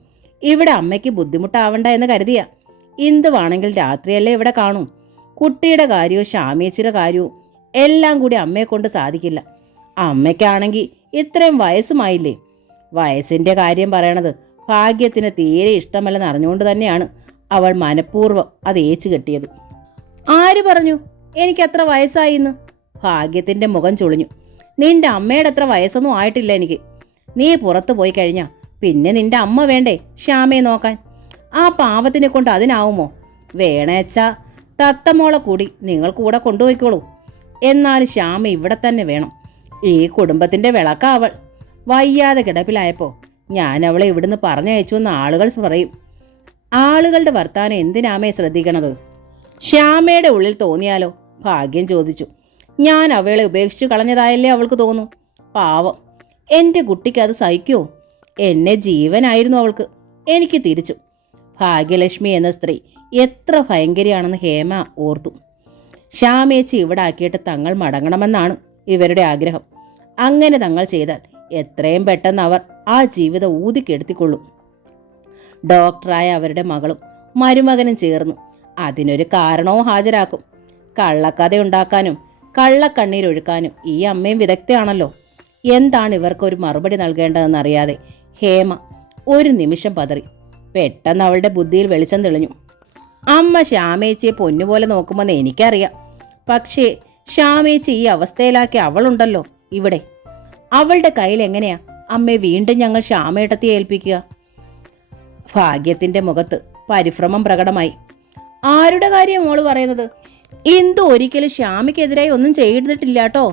ഇവിടെ അമ്മയ്ക്ക് ബുദ്ധിമുട്ടാവണ്ട എന്ന് കരുതിയാ. ഇന്ദുവാണെങ്കിൽ രാത്രിയല്ലേ ഇവിടെ കാണൂ. കുട്ടിയുടെ കാര്യവും ശ്യാമേച്ചിയുടെ കാര്യവും എല്ലാം കൂടി അമ്മയെ കൊണ്ട് സാധിക്കില്ല. അമ്മയ്ക്കാണെങ്കിൽ ഇത്രയും വയസ്സുമായില്ലേ. വയസ്സിൻ്റെ കാര്യം പറയണത് ഭാഗ്യത്തിന് തീരെ ഇഷ്ടമല്ലെന്ന് അറിഞ്ഞുകൊണ്ട് തന്നെയാണ് അവൾ മനഃപൂർവ്വം അത് ഏച്ചു കെട്ടിയത്. ആര് പറഞ്ഞു എനിക്കത്ര വയസ്സായിന്ന്? ഭാഗ്യത്തിൻ്റെ മുഖം ചുളിഞ്ഞു. നിന്റെ അമ്മയുടെ അത്ര വയസ്സൊന്നും ആയിട്ടില്ല എനിക്ക്. നീ പുറത്തു പോയി കഴിഞ്ഞാൽ പിന്നെ നിന്റെ അമ്മ വേണ്ടേ ശ്യാമയെ നോക്കാൻ? ആ പാവത്തിനെ കൊണ്ട് അതിനാവുമോ? വേണേച്ചാ തത്തമോളെ കൂടി നിങ്ങൾ കൂടെ കൊണ്ടുപോയിക്കോളൂ. എന്നാൽ ശ്യാമ ഇവിടെ തന്നെ വേണം. ഈ കുടുംബത്തിൻ്റെ വിളക്കാ അവൾ. വയ്യാതെ കിടപ്പിലായപ്പോൾ ഞാൻ അവളെ ഇവിടുന്ന് പറഞ്ഞയച്ചു എന്ന് ആളുകൾ പറയും. ആളുകളുടെ വർത്താനം എന്തിനാമേ ശ്രദ്ധിക്കണത്? ശ്യാമയുടെ ഉള്ളിൽ തോന്നിയാലോ? ഭാഗ്യം ചോദിച്ചു. ഞാൻ അവളെ ഉപേക്ഷിച്ചു കളഞ്ഞതായല്ലേ അവൾക്ക് തോന്നും. പാവം എൻ്റെ കുട്ടിക്ക് അത് സഹിക്കുമോ? എന്നെ ജീവനായിരുന്നു അവൾക്ക്. എനിക്ക് തിരിച്ചു. ഭാഗ്യലക്ഷ്മി എന്ന സ്ത്രീ എത്ര ഭയങ്കരിയാണെന്ന് ഹേമ ഓർത്തു. ശ്യാമേച്ചി ഇവിടെ ആക്കിയിട്ട് തങ്ങൾ മടങ്ങണമെന്നാണ് ഇവരുടെ ആഗ്രഹം. അങ്ങനെ തങ്ങൾ ചെയ്താൽ എത്രയും പെട്ടെന്ന് അവർ ആ ജീവിതം ഊതിക്കെടുത്തിക്കൊള്ളും. ഡോക്ടറായ അവരുടെ മകളും മരുമകനും ചേർന്ന് അതിനൊരു കാരണവും ഹാജരാക്കും. കള്ളക്കഥ ഉണ്ടാക്കാനും കള്ളക്കണ്ണീരൊഴുക്കാനും ഈ അമ്മയും വിദഗ്ധയാണല്ലോ. എന്താണ് ഇവർക്കൊരു മറുപടി നൽകേണ്ടതെന്നറിയാതെ ഹേമ ഒരു നിമിഷം പതറി. പെട്ടെന്ന് അവളുടെ ബുദ്ധിയിൽ വെളിച്ചം തെളിഞ്ഞു. അമ്മ ശ്യാമേച്ചിയെ പൊന്നുപോലെ നോക്കുമെന്ന് എനിക്കറിയാം. പക്ഷേ ശ്യാമേച്ചി ഈ അവസ്ഥയിലാക്കി അവളുണ്ടല്ലോ ഇവിടെ. അവളുടെ കയ്യിൽ എങ്ങനെയാ അമ്മയെ വീണ്ടും ഞങ്ങൾ ശ്യാമേട്ടത്തിയെ ഏൽപ്പിക്കുക? ഭാഗ്യത്തിന്റെ മുഖത്ത് പരിഭ്രമം പ്രകടമായി. ആരുടെ കാര്യം മോള് പറയുന്നത്? ഇന്ദു ഒരിക്കലും ശ്യാമയ്ക്കെതിരായി ഒന്നും ചെയ്തിട്ടില്ലാട്ടോ.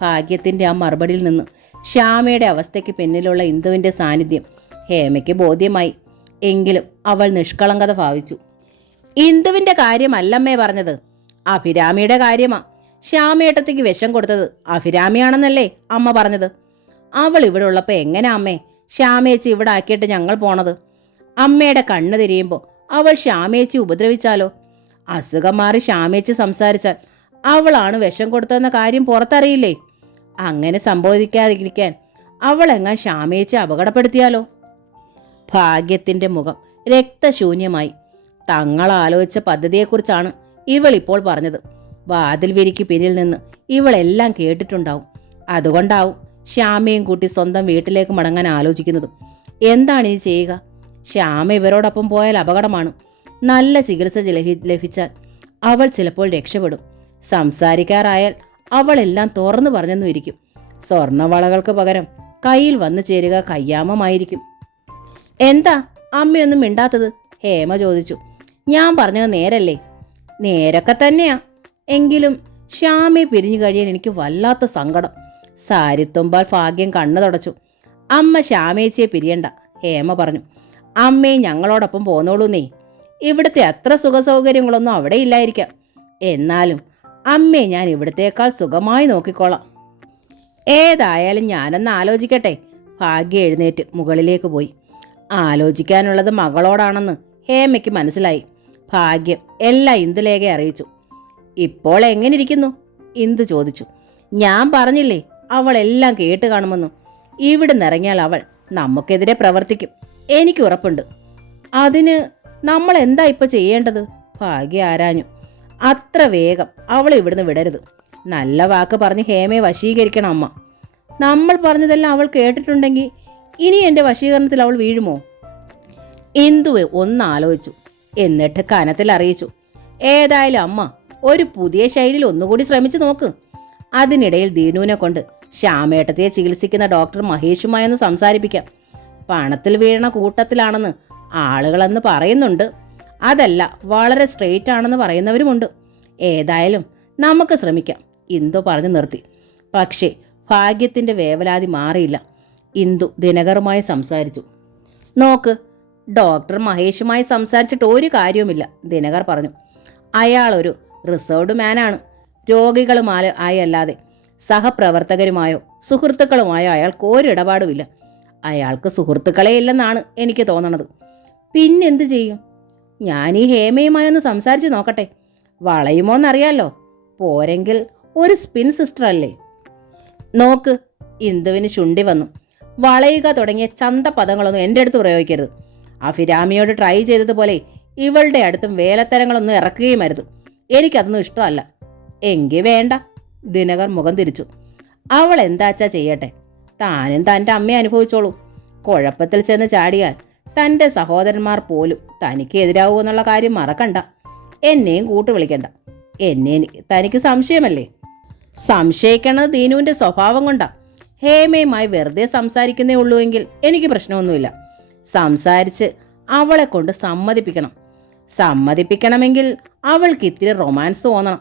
ഭാഗ്യത്തിന്റെ ആ മറുപടിയിൽ നിന്ന് ശ്യാമയുടെ അവസ്ഥയ്ക്ക് പിന്നിലുള്ള ഇന്ദുവിന്റെ സാന്നിധ്യം ഹേമയ്ക്ക് ബോധ്യമായി. എങ്കിലും അവൾ നിഷ്കളങ്കത ഭാവിച്ചു. ഇന്ദുവിന്റെ കാര്യമല്ലമ്മേ പറഞ്ഞത്, അഭിരാമിയുടെ കാര്യമാ. ശ്യാമേട്ടത്തേക്ക് വിഷം കൊടുത്തത് അഭിരാമിയാണെന്നല്ലേ അമ്മ പറഞ്ഞത്? അവൾ ഇവിടെ ഉള്ളപ്പോൾ എങ്ങനെ അമ്മേ ശ്യാമേച്ചി ഇവിടെ ആക്കിയിട്ട് ഞങ്ങൾ പോണത്? അമ്മയുടെ കണ്ണ് തിരിയുമ്പോൾ അവൾ ശ്യാമേച്ചി ഉപദ്രവിച്ചാലോ? അസുഖം മാറി ശ്യാമേച്ചി സംസാരിച്ചാൽ അവളാണ് വിഷം കൊടുത്തതെന്ന കാര്യം പുറത്തറിയില്ലേ? അങ്ങനെ സംഭവിക്കാതിരിക്കാൻ അവൾ എങ്ങാൻ ശ്യാമേച്ചി അപകടപ്പെടുത്തിയാലോ? ഭാഗ്യത്തിന്റെ മുഖം രക്തശൂന്യമായി. തങ്ങൾ ആലോചിച്ച പദ്ധതിയെക്കുറിച്ചാണ് ഇവൾ ഇപ്പോൾ പറഞ്ഞത്. വാതിൽ വിരിക്ക് പിന്നിൽ നിന്ന് ഇവളെല്ലാം കേട്ടിട്ടുണ്ടാവും. അതുകൊണ്ടാവും ശ്യാമയും കൂട്ടി സ്വന്തം വീട്ടിലേക്ക് മടങ്ങാൻ ആലോചിക്കുന്നത്. എന്താണ് ഇനി ചെയ്യുക? ശ്യാമ ഇവരോടൊപ്പം പോയാൽ അപകടമാണ്. നല്ല ചികിത്സ ലഭിച്ചാൽ അവൾ ചിലപ്പോൾ രക്ഷപ്പെടും. സംസാരിക്കാറായാൽ അവളെല്ലാം തുറന്നു പറഞ്ഞെന്നും ഇരിക്കും. സ്വർണവളകൾക്ക് പകരം കയ്യിൽ വന്നു ചേരുക കയ്യാമമായിരിക്കും. എന്താ അമ്മയൊന്നും മിണ്ടാത്തത്? ഹേമ ചോദിച്ചു. ഞാൻ പറഞ്ഞത് നേരല്ലേ? നേരൊക്കെ തന്നെയാ. എങ്കിലും ശ്യാമയെ പിരിഞ്ഞു കഴിയാൻ എനിക്ക് വല്ലാത്ത സങ്കടം. സാരിത്തുമ്പാൽ ഭാഗ്യം കണ്ണു തുടച്ചു. അമ്മ ശ്യാമേച്ചിയെ പിരിയണ്ട, ഹേമ പറഞ്ഞു. അമ്മയെ ഞങ്ങളോടൊപ്പം പോന്നോളൂ നീ. ഇവിടുത്തെ അത്ര സുഖസൗകര്യങ്ങളൊന്നും അവിടെ ഇല്ലായിരിക്കാം. എന്നാലും അമ്മയെ ഞാൻ ഇവിടത്തേക്കാൾ സുഖമായി നോക്കിക്കോളാം. ഏതായാലും ഞാനൊന്ന് ആലോചിക്കട്ടെ. ഭാഗ്യ എഴുന്നേറ്റ് മുകളിലേക്ക് പോയി. ആലോചിക്കാനുള്ളത് മകളോടാണെന്ന് ഹേമയ്ക്ക് മനസ്സിലായി. ഭാഗ്യം എല്ലാം ഇന്ദുലേഖയെ അറിയിച്ചു. ഇപ്പോൾ എങ്ങനെ ഇരിക്കുന്നു? ഇന്ദു ചോദിച്ചു. ഞാൻ പറഞ്ഞില്ലേ അവളെല്ലാം കേട്ട് കാണുമെന്നു. ഇവിടെ നിറങ്ങിയാൽ അവൾ നമുക്കെതിരെ പ്രവർത്തിക്കും, എനിക്ക് ഉറപ്പുണ്ട്. അതിന് നമ്മൾ എന്താ ഇപ്പൊ ചെയ്യേണ്ടത്? ഭാഗ്യ ആരാഞ്ഞു. അത്ര വേഗം അവളെ ഇവിടുന്ന് വിടരുത്. നല്ല വാക്ക് പറഞ്ഞ് ഹേമയെ വശീകരിക്കണം അമ്മ. നമ്മൾ പറഞ്ഞതെല്ലാം അവൾ കേട്ടിട്ടുണ്ടെങ്കിൽ ഇനി എൻ്റെ വശീകരണത്തിൽ അവൾ വീഴുമോ? ഇന്ദുവെ ഒന്നാലോചിച്ചു. എന്നിട്ട് കനത്തിൽ അറിയിച്ചു. ഏതായാലും അമ്മ ഒരു പുതിയ ശൈലിയിൽ ഒന്നുകൂടി ശ്രമിച്ചു നോക്ക്. അതിനിടയിൽ ദീനുവിനെ കൊണ്ട് ശ്യാമേട്ടത്തെ ചികിത്സിക്കുന്ന ഡോക്ടർ മഹേഷുമായൊന്ന് സംസാരിപ്പിക്കാം. പണത്തിൽ വീഴണ കൂട്ടത്തിലാണെന്ന് ആളുകളെന്ന് പറയുന്നുണ്ട്. അതല്ല, വളരെ സ്ട്രെയിറ്റ് ആണെന്ന് പറയുന്നവരുമുണ്ട്. ഏതായാലും നമുക്ക് ശ്രമിക്കാം, ഇന്ദു പറഞ്ഞു നിർത്തി. പക്ഷേ ഭാഗ്യത്തിന്റെ വേവലാതി മാറിയില്ല. ഇന്ദു ദിനകറുമായി സംസാരിച്ചു. നോക്ക്, ഡോക്ടർ മഹേഷുമായി സംസാരിച്ചിട്ട് ഒരു കാര്യവുമില്ല, ദിനകർ പറഞ്ഞു. അയാൾ ഒരു റിസർവ്ഡ് മാനാണ്. രോഗികളുമായി അല്ലാതെ സഹപ്രവർത്തകരുമായോ സുഹൃത്തുക്കളുമായോ അയാൾക്ക് ഒരിടപാടുമില്ല. അയാൾക്ക് സുഹൃത്തുക്കളെ ഇല്ലെന്നാണ് എനിക്ക് തോന്നണത്. പിന്നെന്ത് ചെയ്യും? ഞാൻ ഈ ഹേമയുമായൊന്ന് സംസാരിച്ച് നോക്കട്ടെ. വളയുമോന്നറിയാലോ. പോരെങ്കിൽ ഒരു സ്പിൻ സിസ്റ്റർ അല്ലേ? നോക്ക്, ഇന്ദുവിന് ചുണ്ടി വന്നു. വളയുക തുടങ്ങിയ ചന്തപദങ്ങളൊന്നും എൻ്റെ അടുത്ത് പ്രയോഗിക്കരുത്. അഭിരാമിയോട് ട്രൈ ചെയ്തതുപോലെ ഇവളുടെ അടുത്തും വേലത്തരങ്ങളൊന്നും ഇറക്കുകയുമരുത്. എനിക്കതൊന്നും ഇഷ്ടമല്ല. എങ്കിൽ വേണ്ട. ദിനകർ മുഖം തിരിച്ചു. അവൾ എന്താച്ചാ ചെയ്യട്ടെ. താനും തൻ്റെ അമ്മയെ അനുഭവിച്ചോളൂ. കുഴപ്പത്തിൽ ചെന്ന് ചാടിയാൽ തൻ്റെ സഹോദരന്മാർ പോലും തനിക്ക് എതിരാവുമെന്നുള്ള കാര്യം മറക്കണ്ട. എന്നെയും കൂട്ടു വിളിക്കണ്ട. എന്നെ തനിക്ക് സംശയമല്ലേ? സംശയിക്കണത് ദീനുവിൻ്റെ സ്വഭാവം കൊണ്ടാ. ഹേമയുമായി വെറുതെ സംസാരിക്കുന്നേ ഉള്ളൂ എങ്കിൽ എനിക്ക് പ്രശ്നമൊന്നുമില്ല. സംസാരിച്ച് അവളെ കൊണ്ട് സമ്മതിപ്പിക്കണമെങ്കിൽ അവൾക്ക് ഇത്തിരി റൊമാൻസ് തോന്നണം.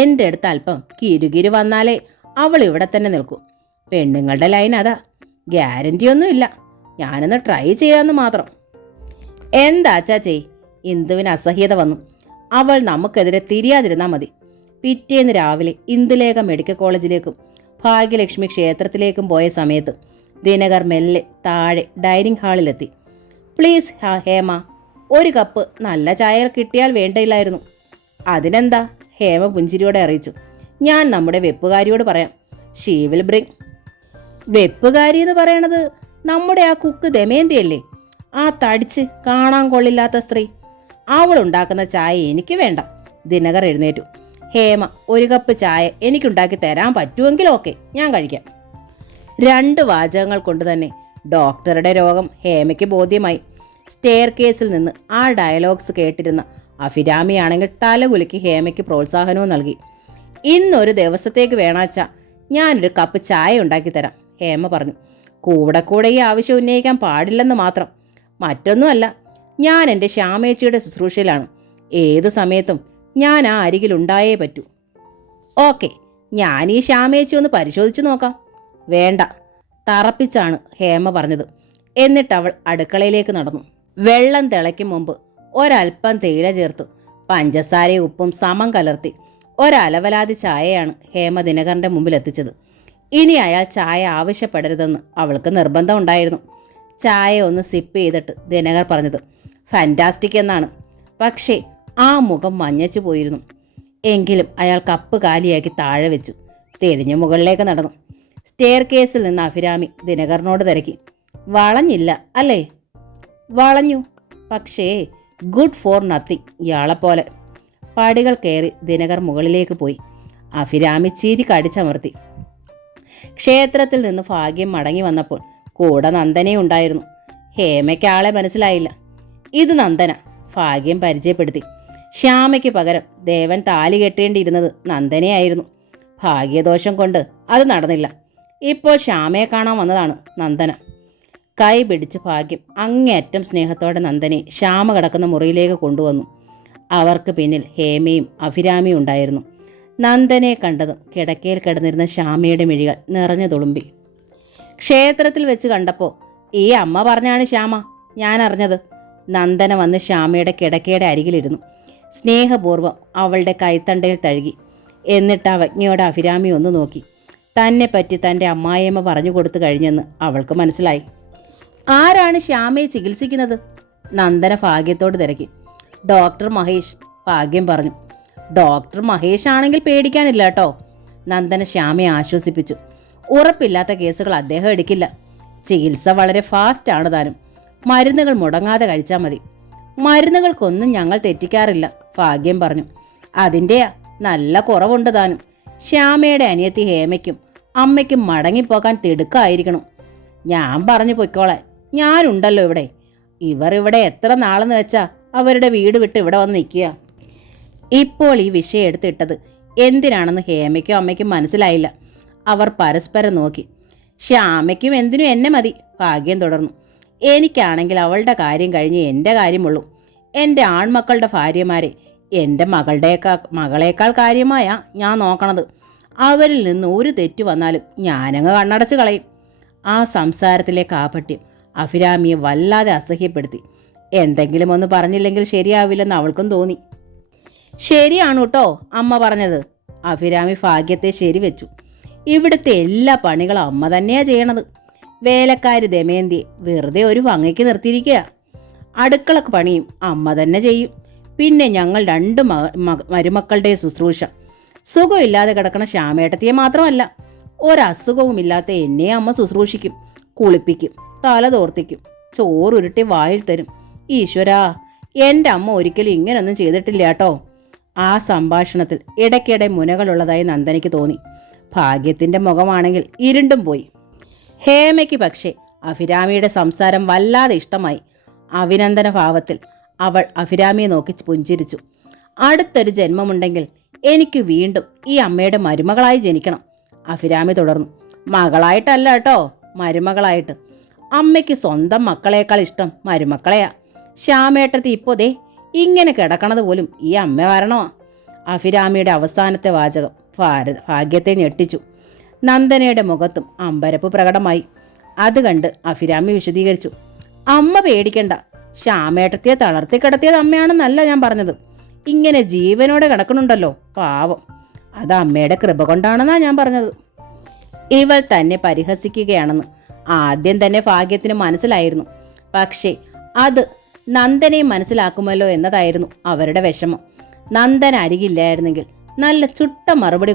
എൻ്റെ അടുത്ത് അല്പം കിരുകിരു വന്നാലേ അവൾ ഇവിടെ തന്നെ നിൽക്കൂ. പെണ്ണുങ്ങളുടെ ലൈൻ അതാ. ഗ്യാരൻ്റിയൊന്നുമില്ല. ഞാനൊന്ന് ട്രൈ ചെയ്യാമെന്ന് മാത്രം. എന്താച്ചാ ചെയ്. ഇന്ദുവിന് അസഹ്യത വന്നു. അവൾ നമുക്കെതിരെ തിരിയാതിരുന്നാൽ മതി. പിറ്റേന്ന് രാവിലെ ഇന്ദുലേഖ മെഡിക്കൽ കോളേജിലേക്കും ഭാഗ്യലക്ഷ്മി ക്ഷേത്രത്തിലേക്കും പോയ സമയത്ത് ദിനകർ മെല്ലെ താഴെ ഡൈനിങ് ഹാളിലെത്തി. പ്ലീസ് ഹേമ, ഒരു കപ്പ് നല്ല ചായ കിട്ടിയാൽ വേണ്ടില്ലായിരുന്നു. അതിനെന്താ, ഹേമ പുഞ്ചിരിയോടെ അറിയിച്ചു. ഞാൻ നമ്മുടെ വെപ്പുകാരിയോട് പറയാം. She will bring. വെപ്പുകാരി എന്ന് പറയണത് നമ്മുടെ ആ കുക്ക് ദമയന്തിയല്ലേ? ആ തടിച്ച് കാണാൻ കൊള്ളില്ലാത്ത സ്ത്രീ. അവൾ ഉണ്ടാക്കുന്ന ചായ എനിക്ക് വേണ്ട. ദിനകർ എഴുന്നേറ്റു. ഹേമ, ഒരു കപ്പ് ചായ എനിക്കുണ്ടാക്കി തരാൻ പറ്റുമെങ്കിൽ ഓക്കെ, ഞാൻ കഴിക്കാം. 2 വാചകങ്ങൾ കൊണ്ട് തന്നെ ഡോക്ടറുടെ രോഗം ഹേമയ്ക്ക് ബോധ്യമായി. സ്റ്റെയർ കേസിൽ നിന്ന് ആ ഡയലോഗ്സ് കേട്ടിരുന്ന അഭിരാമിയാണെങ്കിൽ തലകുലുക്കി ഹേമയ്ക്ക് പ്രോത്സാഹനവും നൽകി. ഇന്നൊരു ദിവസത്തേക്ക് വേണാച്ചാ ഞാനൊരു കപ്പ് ചായ ഉണ്ടാക്കി തരാം, ഹേമ പറഞ്ഞു. കൂടെ ഈ ആവശ്യം ഉന്നയിക്കാൻ പാടില്ലെന്ന് മാത്രം. മറ്റൊന്നുമല്ല, ഞാൻ എൻ്റെ ശ്യാമേച്ചിയുടെ ശുശ്രൂഷയിലാണ്. ഏത് സമയത്തും ഞാൻ ആ അരികിലുണ്ടായേ പറ്റൂ. ഓക്കെ, ഞാൻ ഈ ശ്യാമേച്ചി ഒന്ന് പരിശോധിച്ച് നോക്കാം. വേണ്ട, തറപ്പിച്ചാണ് ഹേമ പറഞ്ഞത്. എന്നിട്ട് അവൾ അടുക്കളയിലേക്ക് നടന്നു. വെള്ളം തിളയ്ക്കും മുമ്പ് ഒരൽപ്പം തേയില ചേർത്ത് പഞ്ചസാരയും ഉപ്പും സമം കലർത്തി ഒരലവലാതി ചായയാണ് ഹേമ ദിനകരൻ്റെ മുമ്പിൽ എത്തിച്ചത്. ഇനി അയാൾ ചായ ആവശ്യപ്പെടരുതെന്ന് അവൾക്ക് നിർബന്ധം ഉണ്ടായിരുന്നു. ചായ ഒന്ന് സിപ്പ് ചെയ്തിട്ട് ദിനകർ പറഞ്ഞത് ഫാന്റാസ്റ്റിക് എന്നാണ്. പക്ഷേ ആ മുഖം മഞ്ഞച്ചു പോയിരുന്നു. എങ്കിലും അയാൾ കപ്പ് കാലിയാക്കി താഴെ വെച്ചു. തിരിഞ്ഞു മുകളിലേക്ക് നടന്നു. സ്റ്റെയർ കേസിൽ നിന്ന് അഭിരാമി ദിനകറിനോട് തിരക്കി. വളഞ്ഞില്ല അല്ലേ? വളഞ്ഞു, പക്ഷേ ഗുഡ് ഫോർ നത്തിങ്, ഇയാളെപ്പോലെ. പടികൾ കയറി ദിനകർ മുകളിലേക്ക് പോയി. അഭിരാമി ചിരി കടിച്ചമർത്തി. ക്ഷേത്രത്തിൽ നിന്ന് ഭാഗ്യം മടങ്ങി വന്നപ്പോൾ കൂടെ നന്ദനയും ഉണ്ടായിരുന്നു. ഹേമയ്ക്ക് ആളെ മനസ്സിലായില്ല. ഇത് നന്ദന, ഭാഗ്യം പരിചയപ്പെടുത്തി. ശ്യാമയ്ക്ക് പകരം ദേവൻ താലി കെട്ടേണ്ടിയിരുന്നത് നന്ദനയായിരുന്നു. ഭാഗ്യദോഷം കൊണ്ട് അത് നടന്നില്ല. ഇപ്പോൾ ശ്യാമയെ കാണാൻ വന്നതാണ് നന്ദന. കൈ പിടിച്ച് ഭാഗ്യം അങ്ങേയറ്റം സ്നേഹത്തോടെ നന്ദനെ ശ്യാമ കിടക്കുന്ന മുറിയിലേക്ക് കൊണ്ടുവന്നു. അവർക്ക് പിന്നിൽ ഹേമയും അഭിരാമിയും ഉണ്ടായിരുന്നു. നന്ദനെ കണ്ടതും കിടക്കയിൽ കിടന്നിരുന്ന ശ്യാമയുടെ മിഴികൾ നിറഞ്ഞു തുളുമ്പി. ക്ഷേത്രത്തിൽ വെച്ച് കണ്ടപ്പോൾ ഈ അമ്മ പറഞ്ഞാണ് ശ്യാമ ഞാൻ അറിഞ്ഞത്. നന്ദന വന്ന് ശ്യാമയുടെ കിടക്കയുടെ അരികിലിരുന്നു. സ്നേഹപൂർവ്വം അവളുടെ കൈത്തണ്ടയിൽ തഴുകി. എന്നിട്ട് അവജ്ഞയോടെ അഭിരാമി ഒന്ന് നോക്കി. തന്നെപ്പറ്റി തൻ്റെ അമ്മായിയമ്മ പറഞ്ഞു കൊടുത്തു കഴിഞ്ഞെന്ന് അവൾക്ക് മനസ്സിലായി. ആരാണ് ശ്യാമയെ ചികിത്സിക്കുന്നത്? നന്ദന ഭാഗ്യത്തോട് തിരക്കി. ഡോക്ടർ മഹേഷ്, ഭാഗ്യം പറഞ്ഞു. ഡോക്ടർ മഹേഷ് ആണെങ്കിൽ പേടിക്കാനില്ല കേട്ടോ, നന്ദന ശ്യാമയെ ആശ്വസിപ്പിച്ചു. ഉറപ്പില്ലാത്ത കേസുകൾ അദ്ദേഹം എടുക്കില്ല. ചികിത്സ വളരെ ഫാസ്റ്റാണ് താനും. മരുന്നുകൾ മുടങ്ങാതെ കഴിച്ചാൽ മതി. മരുന്നുകൾക്കൊന്നും ഞങ്ങൾ തെറ്റിക്കാറില്ല, ഭാഗ്യം പറഞ്ഞു. അതിൻ്റെയാ നല്ല കുറവുണ്ട് താനും. ശ്യാമയുടെ അനിയത്തി ഹേമയ്ക്കും അമ്മയ്ക്കും മടങ്ങിപ്പോകാൻ തിടുക്കമായിരിക്കണം. ഞാൻ പറഞ്ഞു പൊയ്ക്കോളാൻ, ഞാനുണ്ടല്ലോ ഇവിടെ. ഇവർ ഇവിടെ എത്ര നാളെന്ന് വെച്ചാ അവരുടെ വീട് വിട്ട് ഇവിടെ വന്ന് നിൽക്കുക. ഇപ്പോൾ ഈ വിഷയം എടുത്തിട്ടത് എന്തിനാണെന്ന് ഹേമയ്ക്കും അമ്മയ്ക്കും മനസ്സിലായില്ല. അവർ പരസ്പരം നോക്കി. ശ്യാമയ്ക്കും എന്തിനും എന്നെ മതി, ഭാഗ്യം തുടർന്നു. എനിക്കാണെങ്കിൽ അവളുടെ കാര്യം കഴിഞ്ഞ് എൻ്റെ കാര്യമുള്ളൂ. എൻ്റെ ആൺമക്കളുടെ ഭാര്യമാരെ എൻ്റെ മകളേക്കാൾ കാര്യമായാ ഞാൻ നോക്കണത്. അവരിൽ നിന്ന് ഒരു തെറ്റ് വന്നാലും ഞാനങ്ങ് കണ്ണടച്ച് കളയും. ആ സംസാരത്തിലെ കാപട്യം അഭിരാമിയെ വല്ലാതെ അസഹ്യപ്പെടുത്തി. എന്തെങ്കിലും ഒന്ന് പറഞ്ഞില്ലെങ്കിൽ ശരിയാവില്ലെന്ന് അവൾക്കും തോന്നി. ശരിയാണ് കേട്ടോ അമ്മ പറഞ്ഞത്, അഭിരാമി ഭാഗ്യത്തെ ശരിവെച്ചു. ഇവിടുത്തെ എല്ലാ പണികളും അമ്മ തന്നെയാ ചെയ്യണത്. വേലക്കാരി ദമയന്തിയെ വെറുതെ ഒരു ഭംഗിക്ക് നിർത്തിയിരിക്കുക. അടുക്കള പണിയും അമ്മ തന്നെ ചെയ്യും. പിന്നെ ഞങ്ങൾ 2 മരുമക്കളുടെ ശുശ്രൂഷ. സുഖമില്ലാതെ കിടക്കണ ശ്യാമേട്ടത്തിയെ മാത്രമല്ല, ഒരസുഖവുമില്ലാത്ത എന്നെ അമ്മ ശുശ്രൂഷിക്കും, കുളിപ്പിക്കും, തല തോർത്തിക്കും, ചോറുരുട്ടി വായിൽ തരും. ഈശ്വരാ, എൻ്റെ അമ്മ ഒരിക്കലും ഇങ്ങനൊന്നും ചെയ്തിട്ടില്ല കേട്ടോ. ആ സംഭാഷണത്തിൽ ഇടയ്ക്കിടെ മുനകളുള്ളതായി നന്ദനയ്ക്ക് തോന്നി. ഭാഗ്യത്തിൻ്റെ മുഖമാണെങ്കിൽ ഇരുണ്ടും പോയി. ഹേമയ്ക്ക് പക്ഷേ അഭിരാമിയുടെ സംസാരം വല്ലാതെ ഇഷ്ടമായി. അഭിനന്ദന ഭാവത്തിൽ അവൾ അഭിരാമിയെ നോക്കി പുഞ്ചിരിച്ചു. അടുത്തൊരു ജന്മമുണ്ടെങ്കിൽ എനിക്ക് വീണ്ടും ഈ അമ്മയുടെ മരുമകളായി ജനിക്കണം, അഭിരാമി തുടർന്നു. മകളായിട്ടല്ല കേട്ടോ, മരുമകളായിട്ട്. അമ്മയ്ക്ക് സ്വന്തം മക്കളേക്കാൾ ഇഷ്ടം മരുമക്കളെയാ. ശ്യാമേട്ടത്തി ഇപ്പോൾ ദേ ഇങ്ങനെ കിടക്കണത് പോലും ഈ അമ്മ കാരണമാ. അഭിരാമിയുടെ അവസാനത്തെ വാചകം ഭാഗ്യത്തെ ഞെട്ടിച്ചു. നന്ദനയുടെ മുഖത്തും അമ്പരപ്പ് പ്രകടമായി. അത് കണ്ട് അഭിരാമി വിശദീകരിച്ചു. അമ്മ പേടിക്കണ്ട, ശ്യാമേട്ടത്തിയെ തളർത്തി കിടത്തിയത് അമ്മയാണെന്നല്ല ഞാൻ പറഞ്ഞത്. ഇങ്ങനെ ജീവനോടെ കിടക്കണുണ്ടല്ലോ പാവം, അത് അമ്മയുടെ കൃപ കൊണ്ടാണെന്നാ ഞാൻ പറഞ്ഞത്. ഇവൾ തന്നെ പരിഹസിക്കുകയാണെന്ന് ആദ്യം തന്നെ ഭാഗ്യത്തിന് മനസ്സിലായിരുന്നു. പക്ഷേ അത് നന്ദനെ മനസ്സിലാക്കുമല്ലോ എന്നതായിരുന്നു അവരുടെ വിഷമം. നന്ദൻ അരികില്ലായിരുന്നെങ്കിൽ നല്ല ചുട്ട മറുപടി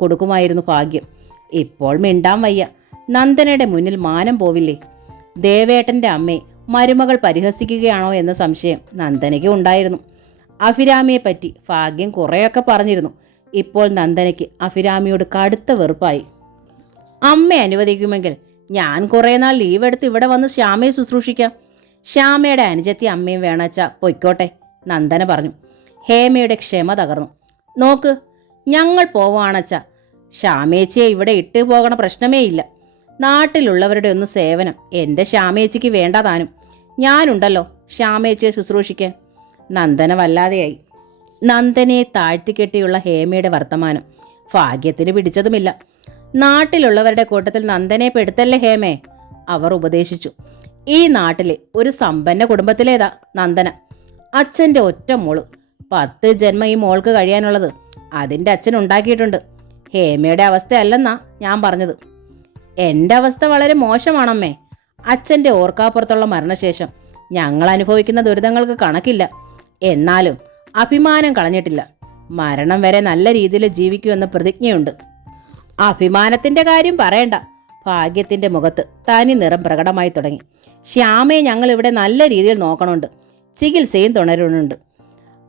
കൊടുക്കുമായിരുന്നു ഭാഗ്യം. ഇപ്പോൾ മിണ്ടാൻ വയ്യ. നന്ദനയുടെ മുന്നിൽ മാനം പോവില്ലേ? ദേവേട്ടൻ്റെ അമ്മയെ മരുമകൾ പരിഹസിക്കുകയാണോ എന്ന സംശയം നന്ദനയ്ക്ക് ഉണ്ടായിരുന്നു. അഭിരാമിയെപ്പറ്റി ഭാഗ്യം കുറേയൊക്കെ പറഞ്ഞിരുന്നു. ഇപ്പോൾ നന്ദനയ്ക്ക് അഭിരാമിയോട് കടുത്ത വെറുപ്പായി. അമ്മ അനുവദിക്കുമെങ്കിൽ ഞാൻ കുറേ നാൾ ലീവ് എടുത്ത് ഇവിടെ വന്ന് ശ്യാമയെ ശുശ്രൂഷിക്കാം. ശ്യാമയുടെ അനുജത്തി അമ്മയും വേണച്ചാ പൊയ്ക്കോട്ടെ, നന്ദന പറഞ്ഞു. ഹേമയുടെ ക്ഷമ തകർന്നു. നോക്ക്, ഞങ്ങൾ പോവാണച്ചാ. ശ്യാമേച്ചിയെ ഇവിടെ ഇട്ട് പോകണ പ്രശ്നമേ ഇല്ല. നാട്ടിലുള്ളവരുടെ ഒന്ന് സേവനം എൻ്റെ ശ്യാമേച്ചിക്ക് വേണ്ടതാനും. ഞാനുണ്ടല്ലോ ശ്യാമേച്ചിയെ ശുശ്രൂഷിക്കാൻ. നന്ദന വല്ലാതെയായി. നന്ദനെ താഴ്ത്തിക്കെട്ടിയുള്ള ഹേമയുടെ വർത്തമാനം ഭാഗ്യത്തിന് പിടിച്ചതുമില്ല. നാട്ടിലുള്ളവരുടെ കൂട്ടത്തിൽ നന്ദനെ പെടുത്തല്ലേ ഹേമേ, അവർ ഉപദേശിച്ചു. ഈ നാട്ടിലെ ഒരു സമ്പന്ന കുടുംബത്തിലേതാ നന്ദന. അച്ഛൻ്റെ ഒറ്റ മോള്. 10 ജന്മം ഈ മോൾക്ക് കഴിയാനുള്ളത് അതിൻ്റെ അച്ഛൻ ഉണ്ടാക്കിയിട്ടുണ്ട്. ഹേമയുടെ അവസ്ഥയല്ലെന്നാ ഞാൻ പറഞ്ഞത്. എൻ്റെ അവസ്ഥ വളരെ മോശമാണമ്മേ. അച്ഛൻ്റെ ഓർക്കാപ്പുറത്തുള്ള മരണശേഷം ഞങ്ങൾ അനുഭവിക്കുന്ന ദുരിതങ്ങൾക്ക് കണക്കില്ല. എന്നാലും അഭിമാനം കളഞ്ഞിട്ടില്ല. മരണം വരെ നല്ല രീതിയിൽ ജീവിക്കുമെന്ന് പ്രതിജ്ഞയുണ്ട്. അഭിമാനത്തിൻ്റെ കാര്യം പറയണ്ട. ഭാഗ്യത്തിൻ്റെ മുഖത്ത് തനി നിറം പ്രകടമായി തുടങ്ങി. ശ്യാമയെ ഞങ്ങൾ ഇവിടെ നല്ല രീതിയിൽ നോക്കണുണ്ട്. ചികിത്സയും തുടരുന്നുണ്ട്.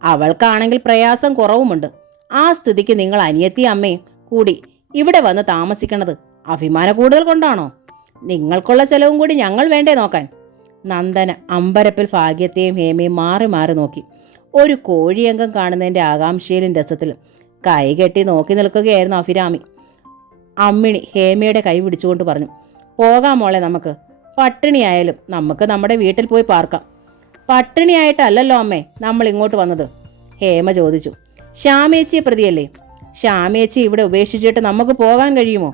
അവൾക്കാണെങ്കിൽ പ്രയാസം കുറവുമുണ്ട്. ആ സ്ഥിതിക്ക് നിങ്ങൾ അനിയത്തി അമ്മയും കൂടി ഇവിടെ വന്ന് താമസിക്കണത് അഭിമാന കൂടുതൽ കൊണ്ടാണോ? നിങ്ങൾക്കുള്ള ചെലവും കൂടി ഞങ്ങൾ വേണ്ടേ നോക്കാൻ? നന്ദന അമ്പരപ്പിൽ ഭാഗ്യത്തെയും ഹേമയും മാറി മാറി നോക്കി. ഒരു കോഴിയംഗം കാണുന്നതിൻ്റെ ആകാംക്ഷയിലും രസത്തിലും കൈകെട്ടി നോക്കി നിൽക്കുകയായിരുന്നു അഭിരാമി. അമ്മിണി ഹേമയുടെ കൈ പിടിച്ചുകൊണ്ട് പറഞ്ഞു, പോകാം മോളെ, നമുക്ക് പട്ടിണിയായാലും നമുക്ക് നമ്മുടെ വീട്ടിൽ പോയി പാർക്കാം. പട്ടിണിയായിട്ടല്ലല്ലോ അമ്മേ നമ്മൾ ഇങ്ങോട്ട് വന്നത്, ഹേമ ചോദിച്ചു. ശ്യാമേച്ചിയെ പ്രതിയല്ലേ? ശ്യാമേച്ചി ഇവിടെ ഉപേക്ഷിച്ചിട്ട് നമുക്ക് പോകാൻ കഴിയുമോ?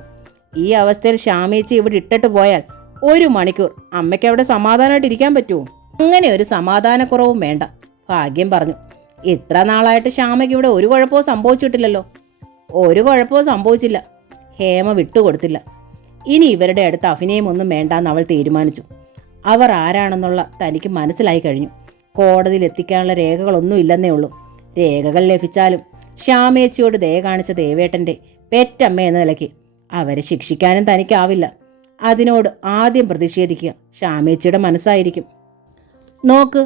ഈ അവസ്ഥയിൽ ശ്യാമേച്ചി ഇവിടെ ഇട്ടിട്ട് പോയാൽ 1 മണിക്കൂർ അമ്മയ്ക്ക് അവിടെ സമാധാനമായിട്ട് ഇരിക്കാൻ പറ്റുമോ? അങ്ങനെ ഒരു സമാധാനക്കുറവും വേണ്ട, ഭാഗ്യം പറഞ്ഞു. ഇത്ര നാളായിട്ട് ശ്യാമയ്ക്ക് ഇവിടെ ഒരു കുഴപ്പവും സംഭവിച്ചിട്ടില്ലല്ലോ. ഒരു കുഴപ്പവും സംഭവിച്ചില്ല. ഹേമ വിട്ടുകൊടുത്തില്ല. ഇനി ഇവരുടെ അടുത്ത് അഭിനയമൊന്നും വേണ്ടാന്ന് അവൾ തീരുമാനിച്ചു. അവർ ആരാണെന്നുള്ള തനിക്ക് മനസ്സിലായി കഴിഞ്ഞു. കോടതിയിൽ എത്തിക്കാനുള്ള രേഖകളൊന്നും ഇല്ലെന്നേ ഉള്ളൂ. രേഖകൾ ലഭിച്ചാലും ശ്യാമേച്ചിയോട് ദയ കാണിച്ച ദേവേട്ടൻ്റെ പെറ്റമ്മ എന്ന നിലയ്ക്ക് അവരെ ശിക്ഷിക്കാനും തനിക്കാവില്ല. അതിനോട് ആദ്യം പ്രതിഷേധിക്കുക ശ്യാമേച്ചിയുടെ മനസ്സായിരിക്കും. നോക്ക്,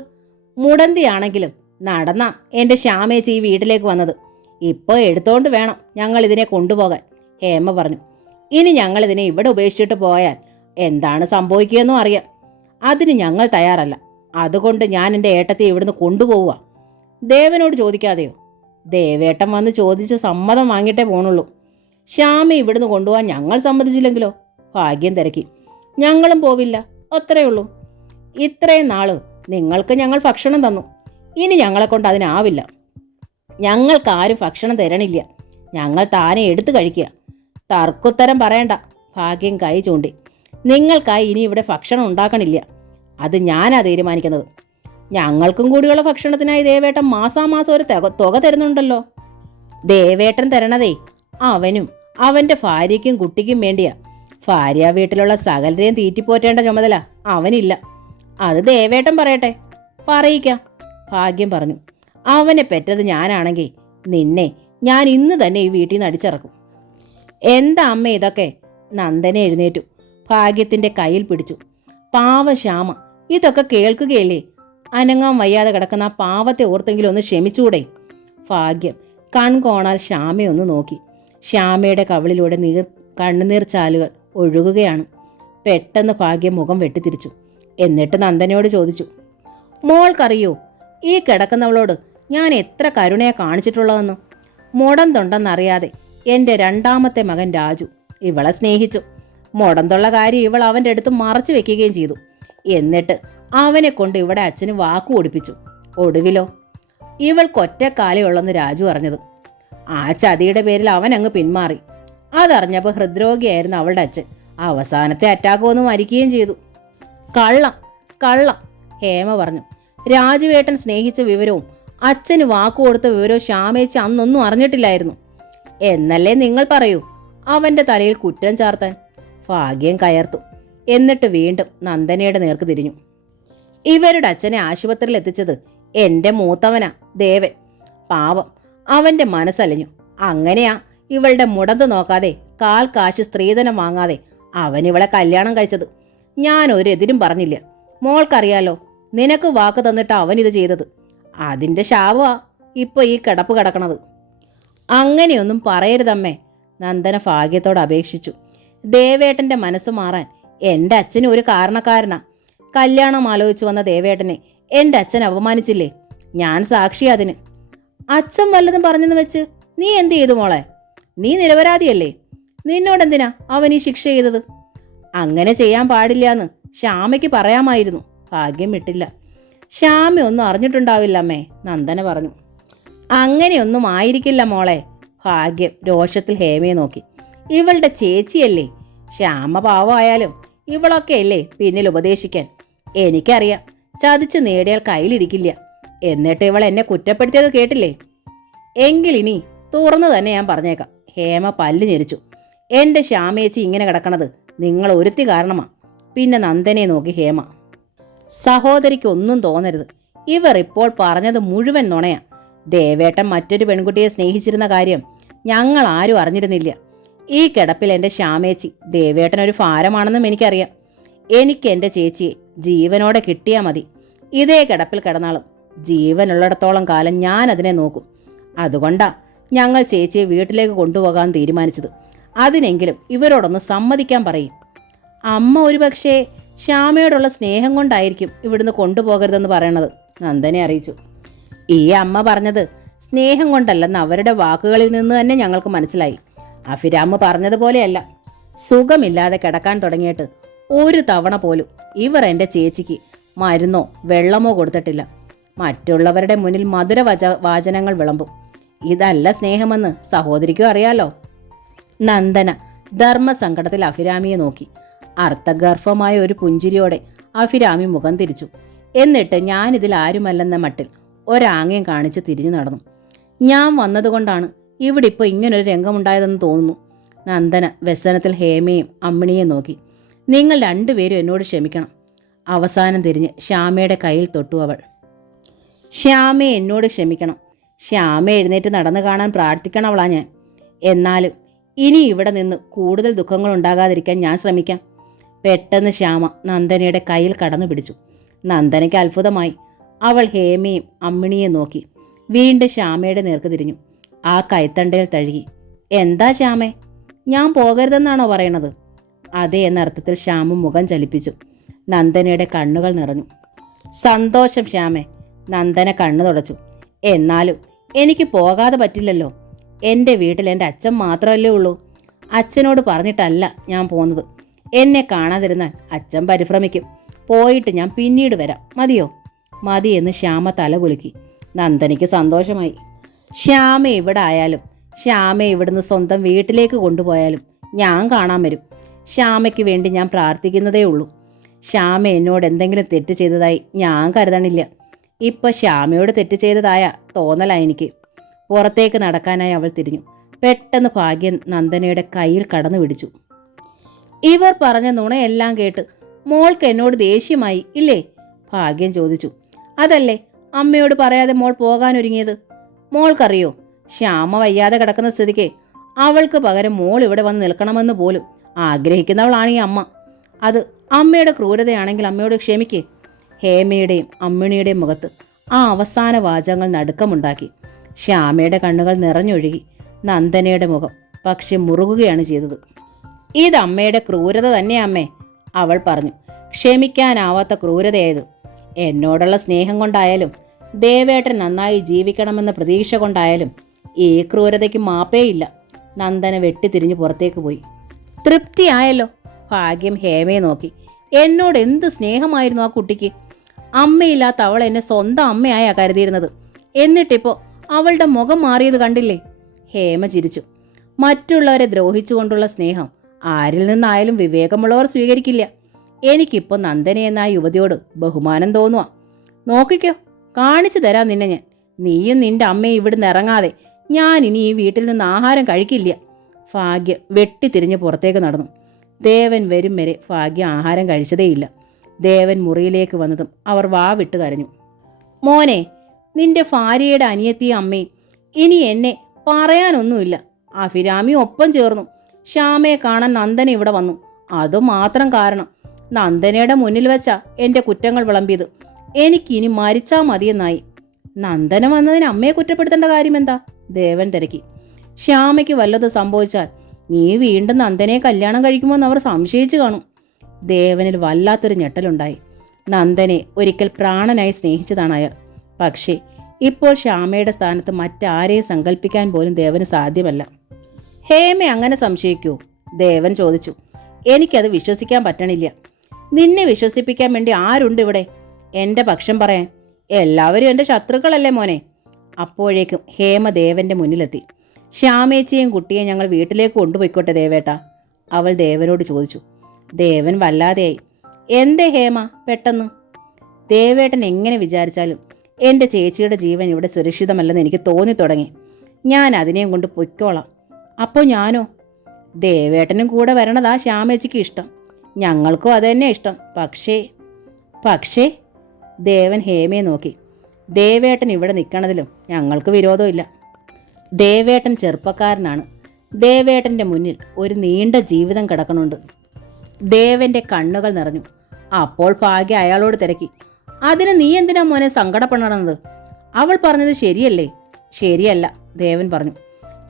മുടന്തിയാണെങ്കിലും നടന്നാ എൻ്റെ ശ്യാമേച്ചി ഈ വീട്ടിലേക്ക് വന്നത്. ഇപ്പോൾ എടുത്തോണ്ട് വേണം ഞങ്ങൾ ഇതിനെ കൊണ്ടുപോകാൻ, ഹേമ പറഞ്ഞു. ഇനി ഞങ്ങളിതിനെ ഇവിടെ ഉപേക്ഷിച്ചിട്ട് പോയാൽ എന്താണ് സംഭവിക്കുകയെന്നും അറിയാം. അതിന് ഞങ്ങൾ തയ്യാറല്ല. അതുകൊണ്ട് ഞാൻ എൻ്റെ ഏട്ടത്തെ ഇവിടുന്ന് കൊണ്ടുപോവുക. ദേവനോട് ചോദിക്കാതെയോ? ദേവേട്ടൻ വന്ന് ചോദിച്ച് സമ്മതം വാങ്ങിയിട്ടേ പോണുള്ളൂ. ശ്യാമ ഇവിടുന്ന് കൊണ്ടുപോകാൻ ഞങ്ങൾ സമ്മതിച്ചില്ലെങ്കിലോ? ഭാഗ്യം തിരക്കി. ഞങ്ങളും പോവില്ല, അത്രയേ ഉള്ളൂ. ഇത്രയും നാള് നിങ്ങൾക്ക് ഞങ്ങൾ ഭക്ഷണം തന്നു. ഇനി ഞങ്ങളെ കൊണ്ട് അതിനാവില്ല. ഞങ്ങൾക്കാരും ഭക്ഷണം തരണില്ല. ഞങ്ങൾ താനെ എടുത്തു കഴിക്കുക. തർക്കുത്തരം പറയണ്ട, ഭാഗ്യം കൈ ചൂണ്ടി. നിങ്ങൾക്കായി ഇനി ഇവിടെ ഭക്ഷണം ഉണ്ടാക്കണില്ല. അത് ഞാനാ തീരുമാനിക്കുന്നത്. ഞങ്ങൾക്കും കൂടിയുള്ള ഭക്ഷണത്തിനായി ദേവേട്ടൻ മാസാമാസം ഒരു തുക തരുന്നുണ്ടല്ലോ. ദേവേട്ടൻ തരണതേ അവനും അവൻ്റെ ഭാര്യയ്ക്കും കുട്ടിക്കും വേണ്ടിയാ. ഭാര്യ വീട്ടിലുള്ള സകലരെയും തീറ്റിപ്പോറ്റേണ്ട ചുമതല അവനില്ല. അത് ദേവേട്ടൻ പറയട്ടെ. പറയിക്കാം, ഭാഗ്യം പറഞ്ഞു. അവനെ പെറ്റത് ഞാനാണെങ്കിൽ നിന്നെ ഞാൻ ഇന്ന് തന്നെ ഈ വീട്ടിൽ നിന്ന് അടിച്ചിറക്കും. എന്താ അമ്മ ഇതൊക്കെ? നന്ദനെ എഴുന്നേറ്റു. ഭാഗ്യത്തിൻ്റെ കയ്യിൽ പിടിച്ചു. പാവ ശ്യാമ ഇതൊക്കെ കേൾക്കുകയല്ലേ? അനങ്ങാൻ വയ്യാതെ കിടക്കുന്ന ആ പാവത്തെ ഓർത്തെങ്കിലും ഒന്ന് ക്ഷമിച്ചൂടെ? ഭാഗ്യം കൺകോണാൽ ശ്യാമയൊന്ന് നോക്കി. ശ്യാമയുടെ കവിളിലൂടെ കണ്ണുനീർ ചാലുകൾ ഒഴുകുകയാണ്. പെട്ടെന്ന് ഭാഗ്യം മുഖം വെട്ടിത്തിരിച്ചു. എന്നിട്ട് നന്ദനയോട് ചോദിച്ചു, മോൾക്കറിയോ ഈ കിടക്കുന്നവളോട് ഞാൻ എത്ര കരുണയെ കാണിച്ചിട്ടുള്ളതെന്ന്? മുടം തൊണ്ടെന്നറിയാതെ എൻ്റെ 2ാമത്തെ മകൻ രാജു ഇവളെ സ്നേഹിച്ചു. മുടന്തുള്ള കാര്യം ഇവൾ അവൻ്റെ അടുത്ത് മറച്ചു വെക്കുകയും ചെയ്തു. എന്നിട്ട് അവനെ കൊണ്ട് ഇവിടെ അച്ഛന് വാക്കു കൊടുപ്പിച്ചു. ഒടുവിലോ ഇവൾക്കൊറ്റക്കാലയുള്ളെന്ന് രാജു അറിഞ്ഞത്. ആ ചതിയുടെ പേരിൽ അവൻ അങ്ങ് പിന്മാറി. അതറിഞ്ഞപ്പോൾ ഹൃദ്രോഗിയായിരുന്നു അവളുടെ അച്ഛൻ. അവസാനത്തെ അറ്റാക്ക് വന്ന് മരിക്കുകയും ചെയ്തു. കള്ളം കള്ളം, ഹേമ പറഞ്ഞു. രാജുവേട്ടൻ സ്നേഹിച്ച വിവരവും അച്ഛന് വാക്കു കൊടുത്ത വിവരവും ശ്യാമേച്ചി അന്നൊന്നും അറിഞ്ഞിട്ടില്ലായിരുന്നു എന്നല്ലേ നിങ്ങൾ പറയൂ? അവൻ്റെ തലയിൽ കുറ്റം ചാർത്താൻ ഭാഗ്യം കയർത്തു. എന്നിട്ട് വീണ്ടും നന്ദനയുടെ നേർക്ക് തിരിഞ്ഞു. ഇവരുടെ അച്ഛനെ ആശുപത്രിയിൽ എത്തിച്ചത് എൻ്റെ മൂത്തവനാ ദേവൻ. പാവം, അവൻ്റെ മനസ്സലിഞ്ഞു. അങ്ങനെയാ ഇവളുടെ മുടന്ത് നോക്കാതെ കാൽ കാശ് സ്ത്രീധനം വാങ്ങാതെ അവൻ ഇവളെ കല്യാണം കഴിച്ചത്. ഞാൻ ഒരു എതിരും പറഞ്ഞില്ല. മോൾക്കറിയാലോ, നിനക്ക് വാക്ക് തന്നിട്ട് അവൻ ഇത് ചെയ്തത്. അതിൻ്റെ ശാപമാ ഇപ്പോൾ ഈ കിടപ്പ് കിടക്കണത്. അങ്ങനെയൊന്നും പറയരുതമ്മേ, നന്ദന ഭാഗ്യത്തോട് അപേക്ഷിച്ചു. ദേവേട്ടൻ്റെ മനസ്സ് മാറാൻ എൻ്റെ അച്ഛനും ഒരു കാരണക്കാരനാ. കല്യാണം ആലോചിച്ചു വന്ന ദേവേട്ടനെ എൻ്റെ അച്ഛൻ അപമാനിച്ചില്ലേ? ഞാൻ സാക്ഷി അതിന്. അച്ഛൻ വല്ലതും പറഞ്ഞെന്ന് വെച്ച് നീ എന്ത് ചെയ്തു മോളെ? നീ നിരപരാധിയല്ലേ? നിന്നോടെന്തിനാ അവൻ ഈ ശിക്ഷ ചെയ്തത്? അങ്ങനെ ചെയ്യാൻ പാടില്ലാന്ന് ശ്യാമയ്ക്ക് പറയാമായിരുന്നു. ഭാഗ്യം വിട്ടില്ല. ശ്യാമ ഒന്നും അറിഞ്ഞിട്ടുണ്ടാവില്ല അമ്മേ, നന്ദന പറഞ്ഞു. അങ്ങനെയൊന്നും ആയിരിക്കില്ല മോളെ. ഭാഗ്യം രോഷത്തിൽ ഹേമയെ നോക്കി. ഇവളുടെ ചേച്ചിയല്ലേ. ശ്യാമ പാവമായാലും ഇവളൊക്കെയല്ലേ പിന്നിൽ ഉപദേശിക്കാൻ. എനിക്കറിയാം, ചതിച്ചു നേടിയാൽ കയ്യിലിരിക്കില്ല. എന്നിട്ട് ഇവൾ എന്നെ കുറ്റപ്പെടുത്തിയത് കേട്ടില്ലേ? എങ്കിലിനി തുറന്നു തന്നെ ഞാൻ പറഞ്ഞേക്കാം. ഹേമ പല്ല് ഞെരിച്ചു. എൻ്റെ ശ്യാമേച്ചി ഇങ്ങനെ കിടക്കണത് നിങ്ങൾ ഒരുത്തി കാരണമാ. പിന്നെ നന്ദനെ നോക്കി ഹേമ. സഹോദരിക്ക് ഒന്നും തോന്നരുത്. ഇവർ ഇപ്പോൾ പറഞ്ഞത് മുഴുവൻ നുണയാ. ദേവേട്ടൻ മറ്റൊരു പെൺകുട്ടിയെ സ്നേഹിച്ചിരുന്ന കാര്യം ഞങ്ങൾ ആരും അറിഞ്ഞിരുന്നില്ല. ഈ കിടപ്പിൽ എൻ്റെ ശ്യാമേച്ചി ദേവേട്ടനൊരു ഭാരമാണെന്നും എനിക്കറിയാം. എനിക്ക് എൻ്റെ ചേച്ചിയെ ജീവനോടെ കിട്ടിയാൽ മതി. ഇതേ കിടപ്പിൽ കിടന്നാളും ജീവനുള്ളിടത്തോളം കാലം ഞാൻ അതിനെ നോക്കും. അതുകൊണ്ടാ ഞങ്ങൾ ചേച്ചിയെ വീട്ടിലേക്ക് കൊണ്ടുപോകാൻ തീരുമാനിച്ചത്. അതിനെങ്കിലും ഇവരോടൊന്ന് സമ്മതിക്കാൻ പറയും. അമ്മ ഒരുപക്ഷേ ശ്യാമയോടുള്ള സ്നേഹം കൊണ്ടായിരിക്കും ഇവിടുന്ന് കൊണ്ടുപോകരുതെന്ന് പറയണത്, നന്ദനെ അറിയിച്ചു. ഈ അമ്മ പറഞ്ഞത് സ്നേഹം കൊണ്ടല്ലെന്ന് അവരുടെ വാക്കുകളിൽ നിന്ന് തന്നെ ഞങ്ങൾക്ക് മനസ്സിലായി. അഫിരാമ്മ പറഞ്ഞതുപോലെയല്ല. സുഖമില്ലാതെ കിടക്കാൻ തുടങ്ങിയിട്ട് ഒരു തവണ പോലും ഇവർ എൻ്റെ ചേച്ചിക്ക് മരുന്നോ വെള്ളമോ കൊടുത്തിട്ടില്ല. മറ്റുള്ളവരുടെ മുന്നിൽ മധുര വാചനങ്ങൾ വിളമ്പും. ഇതല്ല സ്നേഹമെന്ന് സഹോദരിക്കും അറിയാലോ. നന്ദന ധർമ്മസങ്കടത്തിൽ അഭിരാമിയെ നോക്കി. അർത്ഥഗർഭമായ ഒരു പുഞ്ചിരിയോടെ അഭിരാമി മുഖം തിരിച്ചു. എന്നിട്ട് ഞാനിതിൽ ആരുമല്ലെന്ന മട്ടിൽ ഒരാംഗ്യം കാണിച്ച് തിരിഞ്ഞു നടന്നു. ഞാൻ വന്നതുകൊണ്ടാണ് ഇവിടെ ഇപ്പോൾ ഇങ്ങനൊരു രംഗമുണ്ടായതെന്ന് തോന്നുന്നു. നന്ദന വ്യസനത്തിൽ ഹേമയും അമ്മിണിയെ നോക്കി. നിങ്ങൾ രണ്ടുപേരും എന്നോട് ക്ഷമിക്കണം. അവസാനം തിരിഞ്ഞ് ശ്യാമയുടെ കയ്യിൽ തൊട്ടു അവൾ. ശ്യാമയെ എന്നോട് ക്ഷമിക്കണം. ശ്യാമ എഴുന്നേറ്റ് നടന്നു കാണാൻ പ്രാർത്ഥിക്കണവളാ ഞാൻ. എന്നാലും ഇനി ഇവിടെ നിന്ന് കൂടുതൽ ദുഃഖങ്ങൾ ഉണ്ടാകാതിരിക്കാൻ ഞാൻ ശ്രമിക്കാം. പെട്ടെന്ന് ശ്യാമ നന്ദനയുടെ കയ്യിൽ കടന്നു പിടിച്ചു. നന്ദനയ്ക്ക് അത്ഭുതമായി. അവൾ ഹേമയും അമ്മിണിയെ നോക്കി. വീണ്ടും ശ്യാമയുടെ നേർക്ക് തിരിഞ്ഞു. ആ കൈത്തണ്ടയിൽ തഴുകി. എന്താ ശ്യാമേ, ഞാൻ പോകരുതെന്നാണോ പറയണത്? അതെ എന്നർത്ഥത്തിൽ ശ്യാമ മുഖം ചലിപ്പിച്ചു. നന്ദനയുടെ കണ്ണുകൾ നിറഞ്ഞു. സന്തോഷം ശ്യാമേ, നന്ദന കണ്ണു തുടച്ചു. എന്നാലും എനിക്ക് പോകാതെ പറ്റില്ലല്ലോ. എൻ്റെ വീട്ടിൽ എൻ്റെ അച്ഛൻ മാത്രമല്ലേ ഉള്ളൂ. അച്ഛനോട് പറഞ്ഞിട്ടല്ല ഞാൻ പോകുന്നത്. എന്നെ കാണാതിരുന്നാൽ അച്ഛൻ പരിഭ്രമിക്കും. പോയിട്ട് ഞാൻ പിന്നീട് വരാം. മതിയോ? മതിയെന്ന് ശ്യാമ തലകുലുക്കി. നന്ദനയ്ക്ക് സന്തോഷമായി. ശ്യാമ ഇവിടെ ആയാലും ശ്യാമയെ ഇവിടുന്ന് സ്വന്തം വീട്ടിലേക്ക് കൊണ്ടുപോയാലും ഞാൻ കാണാൻ വരും. ശ്യാമയ്ക്ക് വേണ്ടി ഞാൻ പ്രാർത്ഥിക്കുന്നതേ ഉള്ളൂ. ശ്യാമ എന്നോട് എന്തെങ്കിലും തെറ്റ് ചെയ്തതായി ഞാൻ കരുതണില്ല. ഇപ്പം ശ്യാമയോട് തെറ്റ് ചെയ്തതായ തോന്നലായി എനിക്ക്. പുറത്തേക്ക് നടക്കാനായി അവൾ തിരിഞ്ഞു. പെട്ടെന്ന് ഭാഗ്യം നന്ദനയുടെ കയ്യിൽ കടന്നു പിടിച്ചു. ഇവർ പറഞ്ഞ നുണയെല്ലാം കേട്ട് മോൾക്ക് എന്നോട് ദേഷ്യമായി ഇല്ലേ? ഭാഗ്യം ചോദിച്ചു. അതല്ലേ അമ്മയോട് പറയാതെ മോൾ പോകാനൊരുങ്ങിയത്? മോൾക്കറിയോ, ശ്യാമ വയ്യാതെ കിടക്കുന്ന സ്ഥിതിക്ക് അവൾക്ക് പകരം മോൾ ഇവിടെ വന്ന് നിൽക്കണമെന്ന് പോലും ആഗ്രഹിക്കുന്നവളാണ് ഈ അമ്മ. അത് അമ്മയുടെ ക്രൂരതയാണെങ്കിൽ അമ്മയോട് ക്ഷമിക്കേ. ഹേമയുടെയും അമ്മിണിയുടെയും മുഖത്ത് ആ അവസാന വാചകങ്ങൾ നടുക്കമുണ്ടാക്കി. ശ്യാമയുടെ കണ്ണുകൾ നിറഞ്ഞൊഴുകി. നന്ദനയുടെ മുഖം പക്ഷെ മുറുകുകയാണ് ചെയ്തത്. ഇത് അമ്മയുടെ ക്രൂരത തന്നെ അമ്മേ, അവൾ പറഞ്ഞു. ക്ഷമിക്കാനാവാത്ത ക്രൂരതയായത്. എന്നോടുള്ള സ്നേഹം കൊണ്ടായാലും ദേവേട്ടൻ നന്നായി ജീവിക്കണമെന്ന പ്രതീക്ഷ കൊണ്ടായാലും ഈ ക്രൂരതയ്ക്ക് മാപ്പേയില്ല. നന്ദന വെട്ടിത്തിരിഞ്ഞ് പുറത്തേക്ക് പോയി. തൃപ്തിയായല്ലോ? ഭാഗ്യം ഹേമയെ നോക്കി. എന്നോട് എന്ത് സ്നേഹമായിരുന്നു ആ കുട്ടിക്ക്. അമ്മയില്ലാത്ത അവൾ എന്നെ സ്വന്തം അമ്മയായാ കരുതിയിരുന്നത്. എന്നിട്ടിപ്പോൾ അവളുടെ മുഖം മാറിയത് കണ്ടില്ലേ? ഹേമ ചിരിച്ചു. മറ്റുള്ളവരെ ദ്രോഹിച്ചുകൊണ്ടുള്ള സ്നേഹം ആരിൽ നിന്നായാലും വിവേകമുള്ളവർ സ്വീകരിക്കില്ല. എനിക്കിപ്പോൾ നന്ദന എന്ന ആ യുവതിയോട് ബഹുമാനം തോന്നുക. നോക്കിക്കോ, കാണിച്ചു തരാം നിന്നെ ഞാൻ. നീയും നിന്റെ അമ്മയും ഇവിടുന്ന് ഇറങ്ങാതെ ഞാൻ ഇനി ഈ വീട്ടിൽ നിന്ന് ആഹാരം കഴിക്കില്ല. ഭാഗ്യം വെട്ടിത്തിരിഞ്ഞ് പുറത്തേക്ക് നടന്നു. ദേവൻ വരും വരെ ഭാഗ്യം ആഹാരം കഴിച്ചതേയില്ല. ദേവൻ മുറിയിലേക്ക് വന്നതും അവർ വാവിട്ട് കരഞ്ഞു. മോനെ, നിന്റെ ഭാര്യയുടെ അനിയത്തിയും അമ്മയും ഇനി എന്നെ പറയാനൊന്നുമില്ല. അഭിരാമി ഒപ്പം ചേർന്നു. ശ്യാമയെ കാണാൻ നന്ദന ഇവിടെ വന്നു. അതുമാത്രം കാരണം. നന്ദനയുടെ മുന്നിൽ വെച്ചാ എൻ്റെ കുറ്റങ്ങൾ വിളമ്പിയത്. എനിക്കിനി മരിച്ചാ മതിയെന്നായി. നന്ദന വന്നതിന് അമ്മയെ കുറ്റപ്പെടുത്തേണ്ട കാര്യമെന്താ? ദേവൻ തിരക്കി. ശ്യാമയ്ക്ക് വല്ലത് സംഭവിച്ചാൽ നീ വീണ്ടും നന്ദനയെ കല്യാണം കഴിക്കുമോയെന്ന് അവർ സംശയിച്ചു കാണും. ദേവനിൽ വല്ലാത്തൊരു ഞെട്ടലുണ്ടായി. നന്ദനെ ഒരിക്കൽ പ്രാണനായി സ്നേഹിച്ചതാണ് അയാൾ. പക്ഷേ ഇപ്പോൾ ശ്യാമയുടെ സ്ഥാനത്ത് മറ്റാരെയും സങ്കല്പിക്കാൻ പോലും ദേവന് സാധ്യമല്ല. ഹേമ അങ്ങനെ സംശയിക്കൂ? ദേവൻ ചോദിച്ചു. എനിക്കത് വിശ്വസിക്കാൻ പറ്റണില്ല. നിന്നെ വിശ്വസിപ്പിക്കാൻ വേണ്ടി ആരുണ്ട് ഇവിടെ? എൻ്റെ പക്ഷം പറയാൻ. എല്ലാവരും എൻ്റെ ശത്രുക്കളല്ലേ മോനെ? അപ്പോഴേക്കും ഹേമ ദേവന്റെ മുന്നിലെത്തി. ശ്യാമേച്ചിയും കുട്ടിയെ ഞങ്ങൾ വീട്ടിലേക്ക് കൊണ്ടുപോയിക്കോട്ടെ ദേവേട്ടാ? അവൾ ദേവനോട് ചോദിച്ചു. ദേവൻ വല്ലാതെയായി. എന്തേ ഹേമ പെട്ടെന്ന്? ദേവേട്ടൻ എങ്ങനെ വിചാരിച്ചാലും എൻ്റെ ചേച്ചിയുടെ ജീവൻ ഇവിടെ സുരക്ഷിതമല്ലെന്ന് എനിക്ക് തോന്നി തുടങ്ങി. ഞാൻ അതിനെയും കൊണ്ട് പൊയ്ക്കോളാം. അപ്പോൾ ഞാനോ? ദേവേട്ടനും കൂടെ വരണതാ ശ്യാമേച്ചിക്ക് ഇഷ്ടം. ഞങ്ങൾക്കും അതുതന്നെ ഇഷ്ടം. പക്ഷേ ദേവൻ ഹേമയെ നോക്കി. ദേവേട്ടൻ ഇവിടെ നിൽക്കണതിലും ഞങ്ങൾക്ക് വിരോധമില്ല. ദേവേട്ടൻ ചെറുപ്പക്കാരനാണ്. ദേവേട്ടൻ്റെ മുന്നിൽ ഒരു നീണ്ട ജീവിതം കിടക്കണുണ്ട്. ദേവന്റെ കണ്ണുകൾ നിറഞ്ഞു. അപ്പോൾ ഭാഗ്യ അയാളോട് തിരക്കി. അതിന് നീ എന്തിനാ മോനെ സങ്കടപ്പെടണത്? അവൾ പറഞ്ഞത് ശരിയല്ലേ? ശരിയല്ല, ദേവൻ പറഞ്ഞു.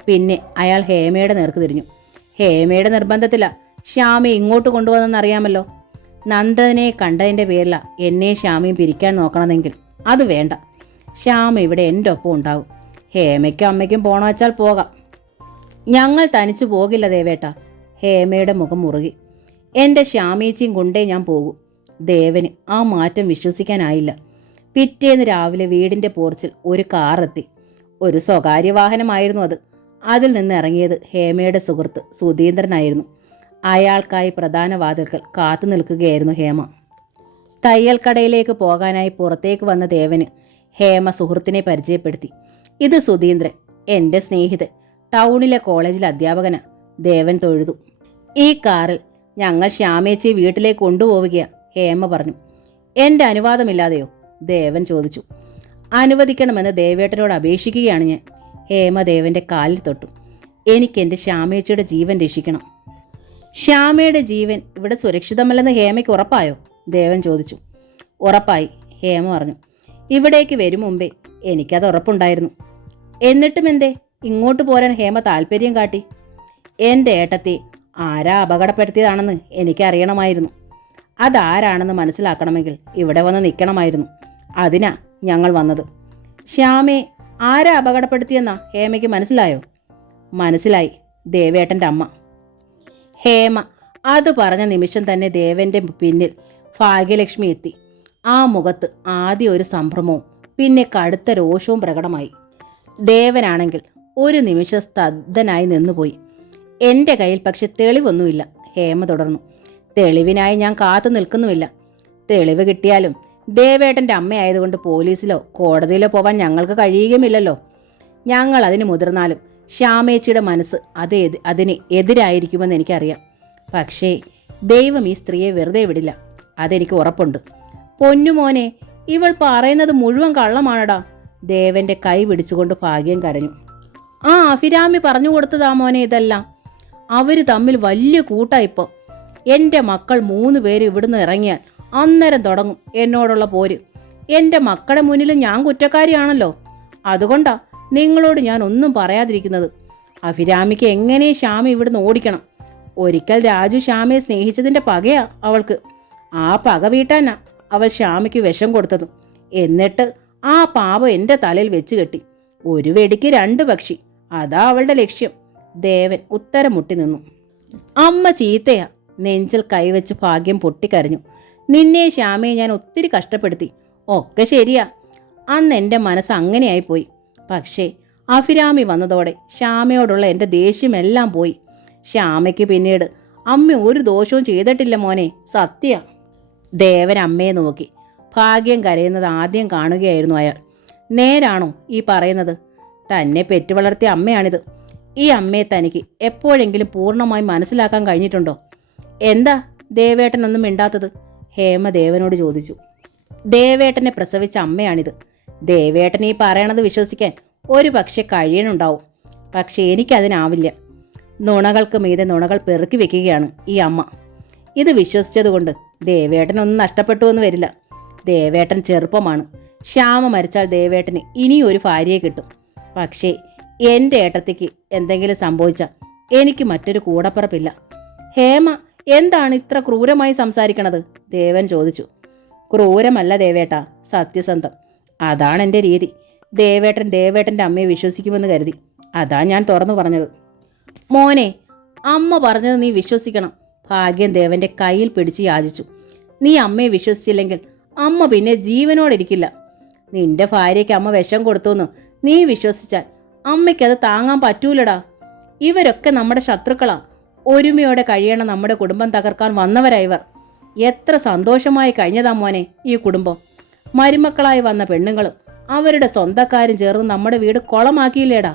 പിന്നെ അയാൾ ഹേമയുടെ നേർക്ക് തിരിഞ്ഞു. ഹേമയുടെ നിർബന്ധത്തിലാ ശ്യാമയെ ഇങ്ങോട്ട് കൊണ്ടുവന്നെന്നറിയാമല്ലോ. നന്ദനെ കണ്ടതിൻ്റെ പേരില എന്നെ ശ്യാമയും പിരിക്കാൻ നോക്കണമെങ്കിൽ അത് വേണ്ട. ശ്യാമ ഇവിടെ എൻ്റെ ഒപ്പം ഉണ്ടാകും. ഹേമയ്ക്കും അമ്മയ്ക്കും പോണ വെച്ചാൽ പോകാം. ഞങ്ങൾ തനിച്ചു പോകില്ല ദേവേട്ട. ഹേമയുടെ മുഖം മുറുകി. എൻ്റെ ശ്യാമേച്ചിയും കൊണ്ടേ ഞാൻ പോകൂ. ദേവന് ആ മാറ്റം വിശ്വസിക്കാനായില്ല. പിറ്റേന്ന് രാവിലെ വീടിൻ്റെ പോർച്ചിൽ ഒരു കാർ എത്തി. ഒരു സ്വകാര്യ വാഹനമായിരുന്നു അത്. അതിൽ നിന്ന് ഇറങ്ങിയത് ഹേമയുടെ സുഹൃത്ത് സുധീന്ദ്രനായിരുന്നു. അയാൾക്കായി പ്രധാന വാതിൽക്കൽ കാത്തു നിൽക്കുകയായിരുന്നു ഹേമ. തയ്യൽക്കടയിലേക്ക് പോകാനായി പുറത്തേക്ക് വന്ന ദേവന് ഹേമ സുഹൃത്തിനെ പരിചയപ്പെടുത്തി. ഇത് സുധീന്ദ്രൻ, എൻ്റെ സ്നേഹിതൻ, ടൗണിലെ കോളേജിലെ അധ്യാപകനാ. ദേവൻ തൊഴുതു. ഈ കാറിൽ ഞങ്ങൾ ശ്യാമേച്ചിയെ വീട്ടിലേക്ക് കൊണ്ടുപോവുകയാ, ഹേമ പറഞ്ഞു. എൻ്റെ അനുവാദമില്ലാതെയോ? ദേവൻ ചോദിച്ചു. അനുവദിക്കണമെന്ന് ദേവേട്ടനോട് അപേക്ഷിക്കുകയാണ് ഞാൻ. ഹേമ ദേവന്റെ കാലിൽ തൊട്ടു. എനിക്കെൻ്റെ ശ്യാമേച്ചിയുടെ ജീവൻ രക്ഷിക്കണം. ശ്യാമയുടെ ജീവൻ ഇവിടെ സുരക്ഷിതമല്ലെന്ന് ഹേമയ്ക്ക് ഉറപ്പായോ? ദേവൻ ചോദിച്ചു. ഉറപ്പായി, ഹേമ പറഞ്ഞു. ഇവിടേക്ക് വരും മുമ്പേ എനിക്കത് ഉറപ്പുണ്ടായിരുന്നു. എന്നിട്ടും എന്തേ ഇങ്ങോട്ട് പോരാൻ ഹേമ താല്പര്യം കാട്ടി? എൻ്റെ ഏട്ടത്തെ ആരാ അപകടപ്പെടുത്തിയതാണെന്ന് എനിക്കറിയണമായിരുന്നു. അതാരാണെന്ന് മനസ്സിലാക്കണമെങ്കിൽ ഇവിടെ വന്ന് നിൽക്കണമായിരുന്നു. അതിനാ ഞങ്ങൾ വന്നത്. ശ്യാമയെ ആരാ അപകടപ്പെടുത്തിയെന്നാ ഹേമയ്ക്ക് മനസ്സിലായോ? മനസ്സിലായി, ദേവേട്ടൻ്റെ അമ്മ. ഹേമ അത് പറഞ്ഞ നിമിഷം തന്നെ ദേവന്റെ പിന്നിൽ ഭാഗ്യലക്ഷ്മി എത്തി. ആ മുഖത്ത് ആദ്യം ഒരു സംഭ്രമവും പിന്നെ കടുത്ത രോഷവും പ്രകടമായി. ദേവനാണെങ്കിൽ ഒരു നിമിഷം സ്തബ്ധനായി നിന്നുപോയി. എൻ്റെ കയ്യിൽ പക്ഷെ തെളിവൊന്നുമില്ല, ഹേമ തുടർന്നു. തെളിവിനായി ഞാൻ കാത്തു നിൽക്കുന്നുമില്ല. തെളിവ് കിട്ടിയാലും ദേവേട്ടൻ്റെ അമ്മയായതുകൊണ്ട് പോലീസിലോ കോടതിയിലോ പോവാൻ ഞങ്ങൾക്ക് കഴിയുകയുമില്ലല്ലോ. ഞങ്ങൾ അതിന് മുതിർന്നാലും ശ്യാമേച്ചിയുടെ മനസ്സ് അതിന് എതിരായിരിക്കുമെന്ന് എനിക്കറിയാം. പക്ഷേ ദൈവം ഈ സ്ത്രീയെ വെറുതെ വിടില്ല, അതെനിക്ക് ഉറപ്പുണ്ട്. പൊന്നുമോനെ, ഇവൾ പറയുന്നത് മുഴുവൻ കള്ളമാണടാ. ദേവന്റെ കൈ പിടിച്ചുകൊണ്ട് ഭാഗ്യം കരഞ്ഞു. ആ അഭിരാമി പറഞ്ഞു കൊടുത്തതാ മോനെ ഇതെല്ലാം. അവര് തമ്മിൽ വലിയ കൂട്ടായിപ്പം. എൻ്റെ മക്കൾ 3 പേര് ഇവിടുന്ന് ഇറങ്ങിയാൽ അന്നേരം തുടങ്ങും എന്നോടുള്ള പോര്. എൻ്റെ മക്കളുടെ മുന്നിൽ ഞാൻ കുറ്റക്കാരിയാണല്ലോ. അതുകൊണ്ടാ നിങ്ങളോട് ഞാൻ ഒന്നും പറയാതിരിക്കുന്നത്. അഭിരാമിക്ക് എങ്ങനെ ശ്യാമ ഇവിടുന്ന് ഓടിക്കണം. ഒരിക്കൽ രാജു ശ്യാമയെ സ്നേഹിച്ചതിൻ്റെ പകയാ അവൾക്ക്. ആ പക വീട്ടാനാ അവൾ ശ്യാമയ്ക്ക് വിഷം കൊടുത്തതും. എന്നിട്ട് ആ പാപം എൻ്റെ തലയിൽ വെച്ച് കെട്ടി. ഒരു വെടിക്ക് 2 പക്ഷി, അതാ അവളുടെ ലക്ഷ്യം. ദേവൻ ഉത്തരം മുട്ടി നിന്നു. അമ്മ ചീത്തയാ. നെഞ്ചിൽ കൈവച്ച് ഭാഗ്യം പൊട്ടിക്കരഞ്ഞു. നിന്നെ ശ്യാമയെ ഞാൻ ഒത്തിരി കഷ്ടപ്പെടുത്തി. ഒക്കെ ശരിയാ, അന്ന് എൻ്റെ മനസ്സ് അങ്ങനെയായിപ്പോയി. പക്ഷേ അഭിരാമി വന്നതോടെ ശ്യാമയോടുള്ള എൻ്റെ ദേഷ്യമെല്ലാം പോയി. ശ്യാമയ്ക്ക് പിന്നീട് അമ്മ ഒരു ദോഷവും ചെയ്തിട്ടില്ല മോനെ, സത്യ. ദേവൻ അമ്മയെ നോക്കി. ഭാഗ്യം കരയുന്നത് ആദ്യം കാണുകയായിരുന്നു അയാൾ. നേരാണോ ഈ പറയുന്നത്? തന്നെ പെറ്റുവളർത്തിയ അമ്മയാണിത്. ഈ അമ്മയെ തനിക്ക് എപ്പോഴെങ്കിലും പൂർണ്ണമായി മനസ്സിലാക്കാൻ കഴിഞ്ഞിട്ടുണ്ടോ? എന്താ ദേവേട്ടനൊന്നും മിണ്ടാത്തത്? ഹേമ ദേവനോട് ചോദിച്ചു. ദേവേട്ടനെ പ്രസവിച്ച അമ്മയാണിത്. ദേവേട്ടൻ ഈ പറയണത് വിശ്വസിക്കാൻ ഒരു പക്ഷെ കഴിയണുണ്ടാവും. പക്ഷെ എനിക്കതിനാവില്ല. നുണകൾക്ക് മീതെ നുണകൾ പെറുക്കി വെക്കുകയാണ് ഈ അമ്മ. ഇത് വിശ്വസിച്ചതുകൊണ്ട് ദേവേട്ടനൊന്നും നഷ്ടപ്പെട്ടുവെന്ന് വരില്ല. ദേവേട്ടൻ ചെറുപ്പമാണ്. ശ്യാമ മരിച്ചാൽ ദേവേട്ടന് ഇനിയും ഒരു ഭാര്യയെ കിട്ടും. പക്ഷേ എൻ്റെ ഏട്ടത്തിക്ക് എന്തെങ്കിലും സംഭവിച്ചാൽ എനിക്ക് മറ്റൊരു കൂടപ്പിറപ്പില്ല. ഹേമ എന്താണ് ഇത്ര ക്രൂരമായി സംസാരിക്കണത്? ദേവൻ ചോദിച്ചു. ക്രൂരമല്ല ദേവേട്ട, സത്യസന്ധം. അതാണ് എൻ്റെ രീതി. ദേവേട്ടൻ്റെ അമ്മയെ വിശ്വസിക്കുമെന്ന് കരുതി. അതാ ഞാൻ തുറന്നു പറഞ്ഞത്. മോനെ, അമ്മ പറഞ്ഞത് നീ വിശ്വസിക്കണം. ഭാഗ്യം ദേവൻ്റെ കയ്യിൽ പിടിച്ച് യാചിച്ചു. നീ അമ്മയെ വിശ്വസിച്ചില്ലെങ്കിൽ അമ്മ പിന്നെ ജീവനോടിരിക്കില്ല. നിന്റെ ഭാര്യയ്ക്ക് അമ്മ വിഷം കൊടുത്തുവെന്ന് നീ വിശ്വസിച്ചാൽ അമ്മയ്ക്കത് താങ്ങാൻ പറ്റൂലടാ. ഇവരൊക്കെ നമ്മുടെ ശത്രുക്കളാ. ഒരുമയോടെ കഴിയണം നമ്മുടെ കുടുംബം തകർക്കാൻ വന്നവരാ ഇവർ. എത്ര സന്തോഷമായി കഴിഞ്ഞതാ മോനെ ഈ കുടുംബം. മരുമക്കളായി വന്ന പെണ്ണുങ്ങളും അവരുടെ സ്വന്തക്കാരും ചേർന്ന് നമ്മുടെ വീട് കുളമാക്കിയില്ലേടാ.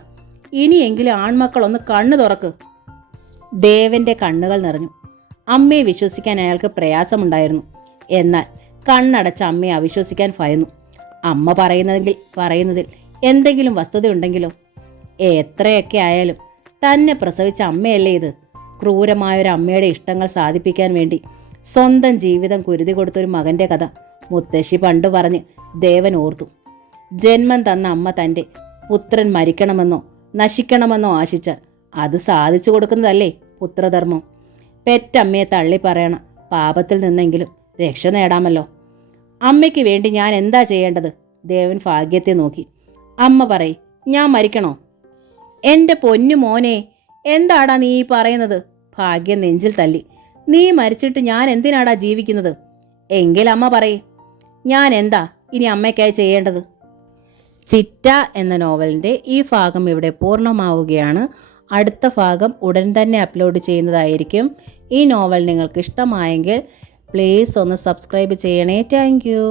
ഇനിയെങ്കിലും ആൺമക്കളൊന്ന് കണ്ണു തുറക്ക്. ദേവന്റെ കണ്ണുകൾ നിറഞ്ഞു. അമ്മയെ വിശ്വസിക്കാൻ അയാൾക്ക് പ്രയാസമുണ്ടായിരുന്നു. എന്നാൽ കണ്ണടച്ച അമ്മയെ അവിശ്വസിക്കാൻ ഭയന്നു. അമ്മ പറയുന്നതിൽ എന്തെങ്കിലും വസ്തുതയുണ്ടെങ്കിലോ? എത്രയൊക്കെ ആയാലും തന്നെ പ്രസവിച്ച അമ്മയല്ലേ ഇത്. ക്രൂരമായൊരു അമ്മയുടെ ഇഷ്ടങ്ങൾ സാധിപ്പിക്കാൻ വേണ്ടി സ്വന്തം ജീവിതം കുരുതി കൊടുത്തൊരു മകൻ്റെ കഥ മുത്തശ്ശി പണ്ടു പറഞ്ഞ് ദേവൻ ഓർത്തു. ജന്മം തന്ന അമ്മ തൻ്റെ പുത്രൻ മരിക്കണമെന്നോ നശിക്കണമെന്നോ ആശിച്ചാൽ അത് സാധിച്ചു കൊടുക്കുന്നതല്ലേ പുത്രധർമ്മം. പെറ്റമ്മയെ തള്ളി പറയണ പാപത്തിൽ നിന്നെങ്കിലും രക്ഷ നേടാമല്ലോ. അമ്മയ്ക്ക് വേണ്ടി ഞാൻ എന്താ ചെയ്യേണ്ടത്? ദേവൻ ഭാഗ്യത്തെ നോക്കി. അമ്മ പറയ്, ഞാൻ മരിക്കണോ? എൻ്റെ പൊന്നു മോനെ, എന്താടാ നീ ഈ പറയുന്നത്? ഭാഗ്യം നെഞ്ചിൽ തല്ലി. നീ മരിച്ചിട്ട് ഞാൻ എന്തിനാടാ ജീവിക്കുന്നത്? എങ്കിൽ അമ്മ പറയ്, ഞാൻ എന്താ ഇനി അമ്മയ്ക്കായി ചെയ്യേണ്ടത്? ചിറ്റ എന്ന നോവലിൻ്റെ ഈ ഭാഗം ഇവിടെ പൂർണ്ണമാവുകയാണ്. അടുത്ത ഭാഗം ഉടൻ തന്നെ അപ്ലോഡ് ചെയ്യുന്നതായിരിക്കും. ഈ നോവൽ നിങ്ങൾക്ക് ഇഷ്ടമായെങ്കിൽ പ്ലീസ് ഒന്ന് സബ്സ്ക്രൈബ് ചെയ്യണേ. Thank you.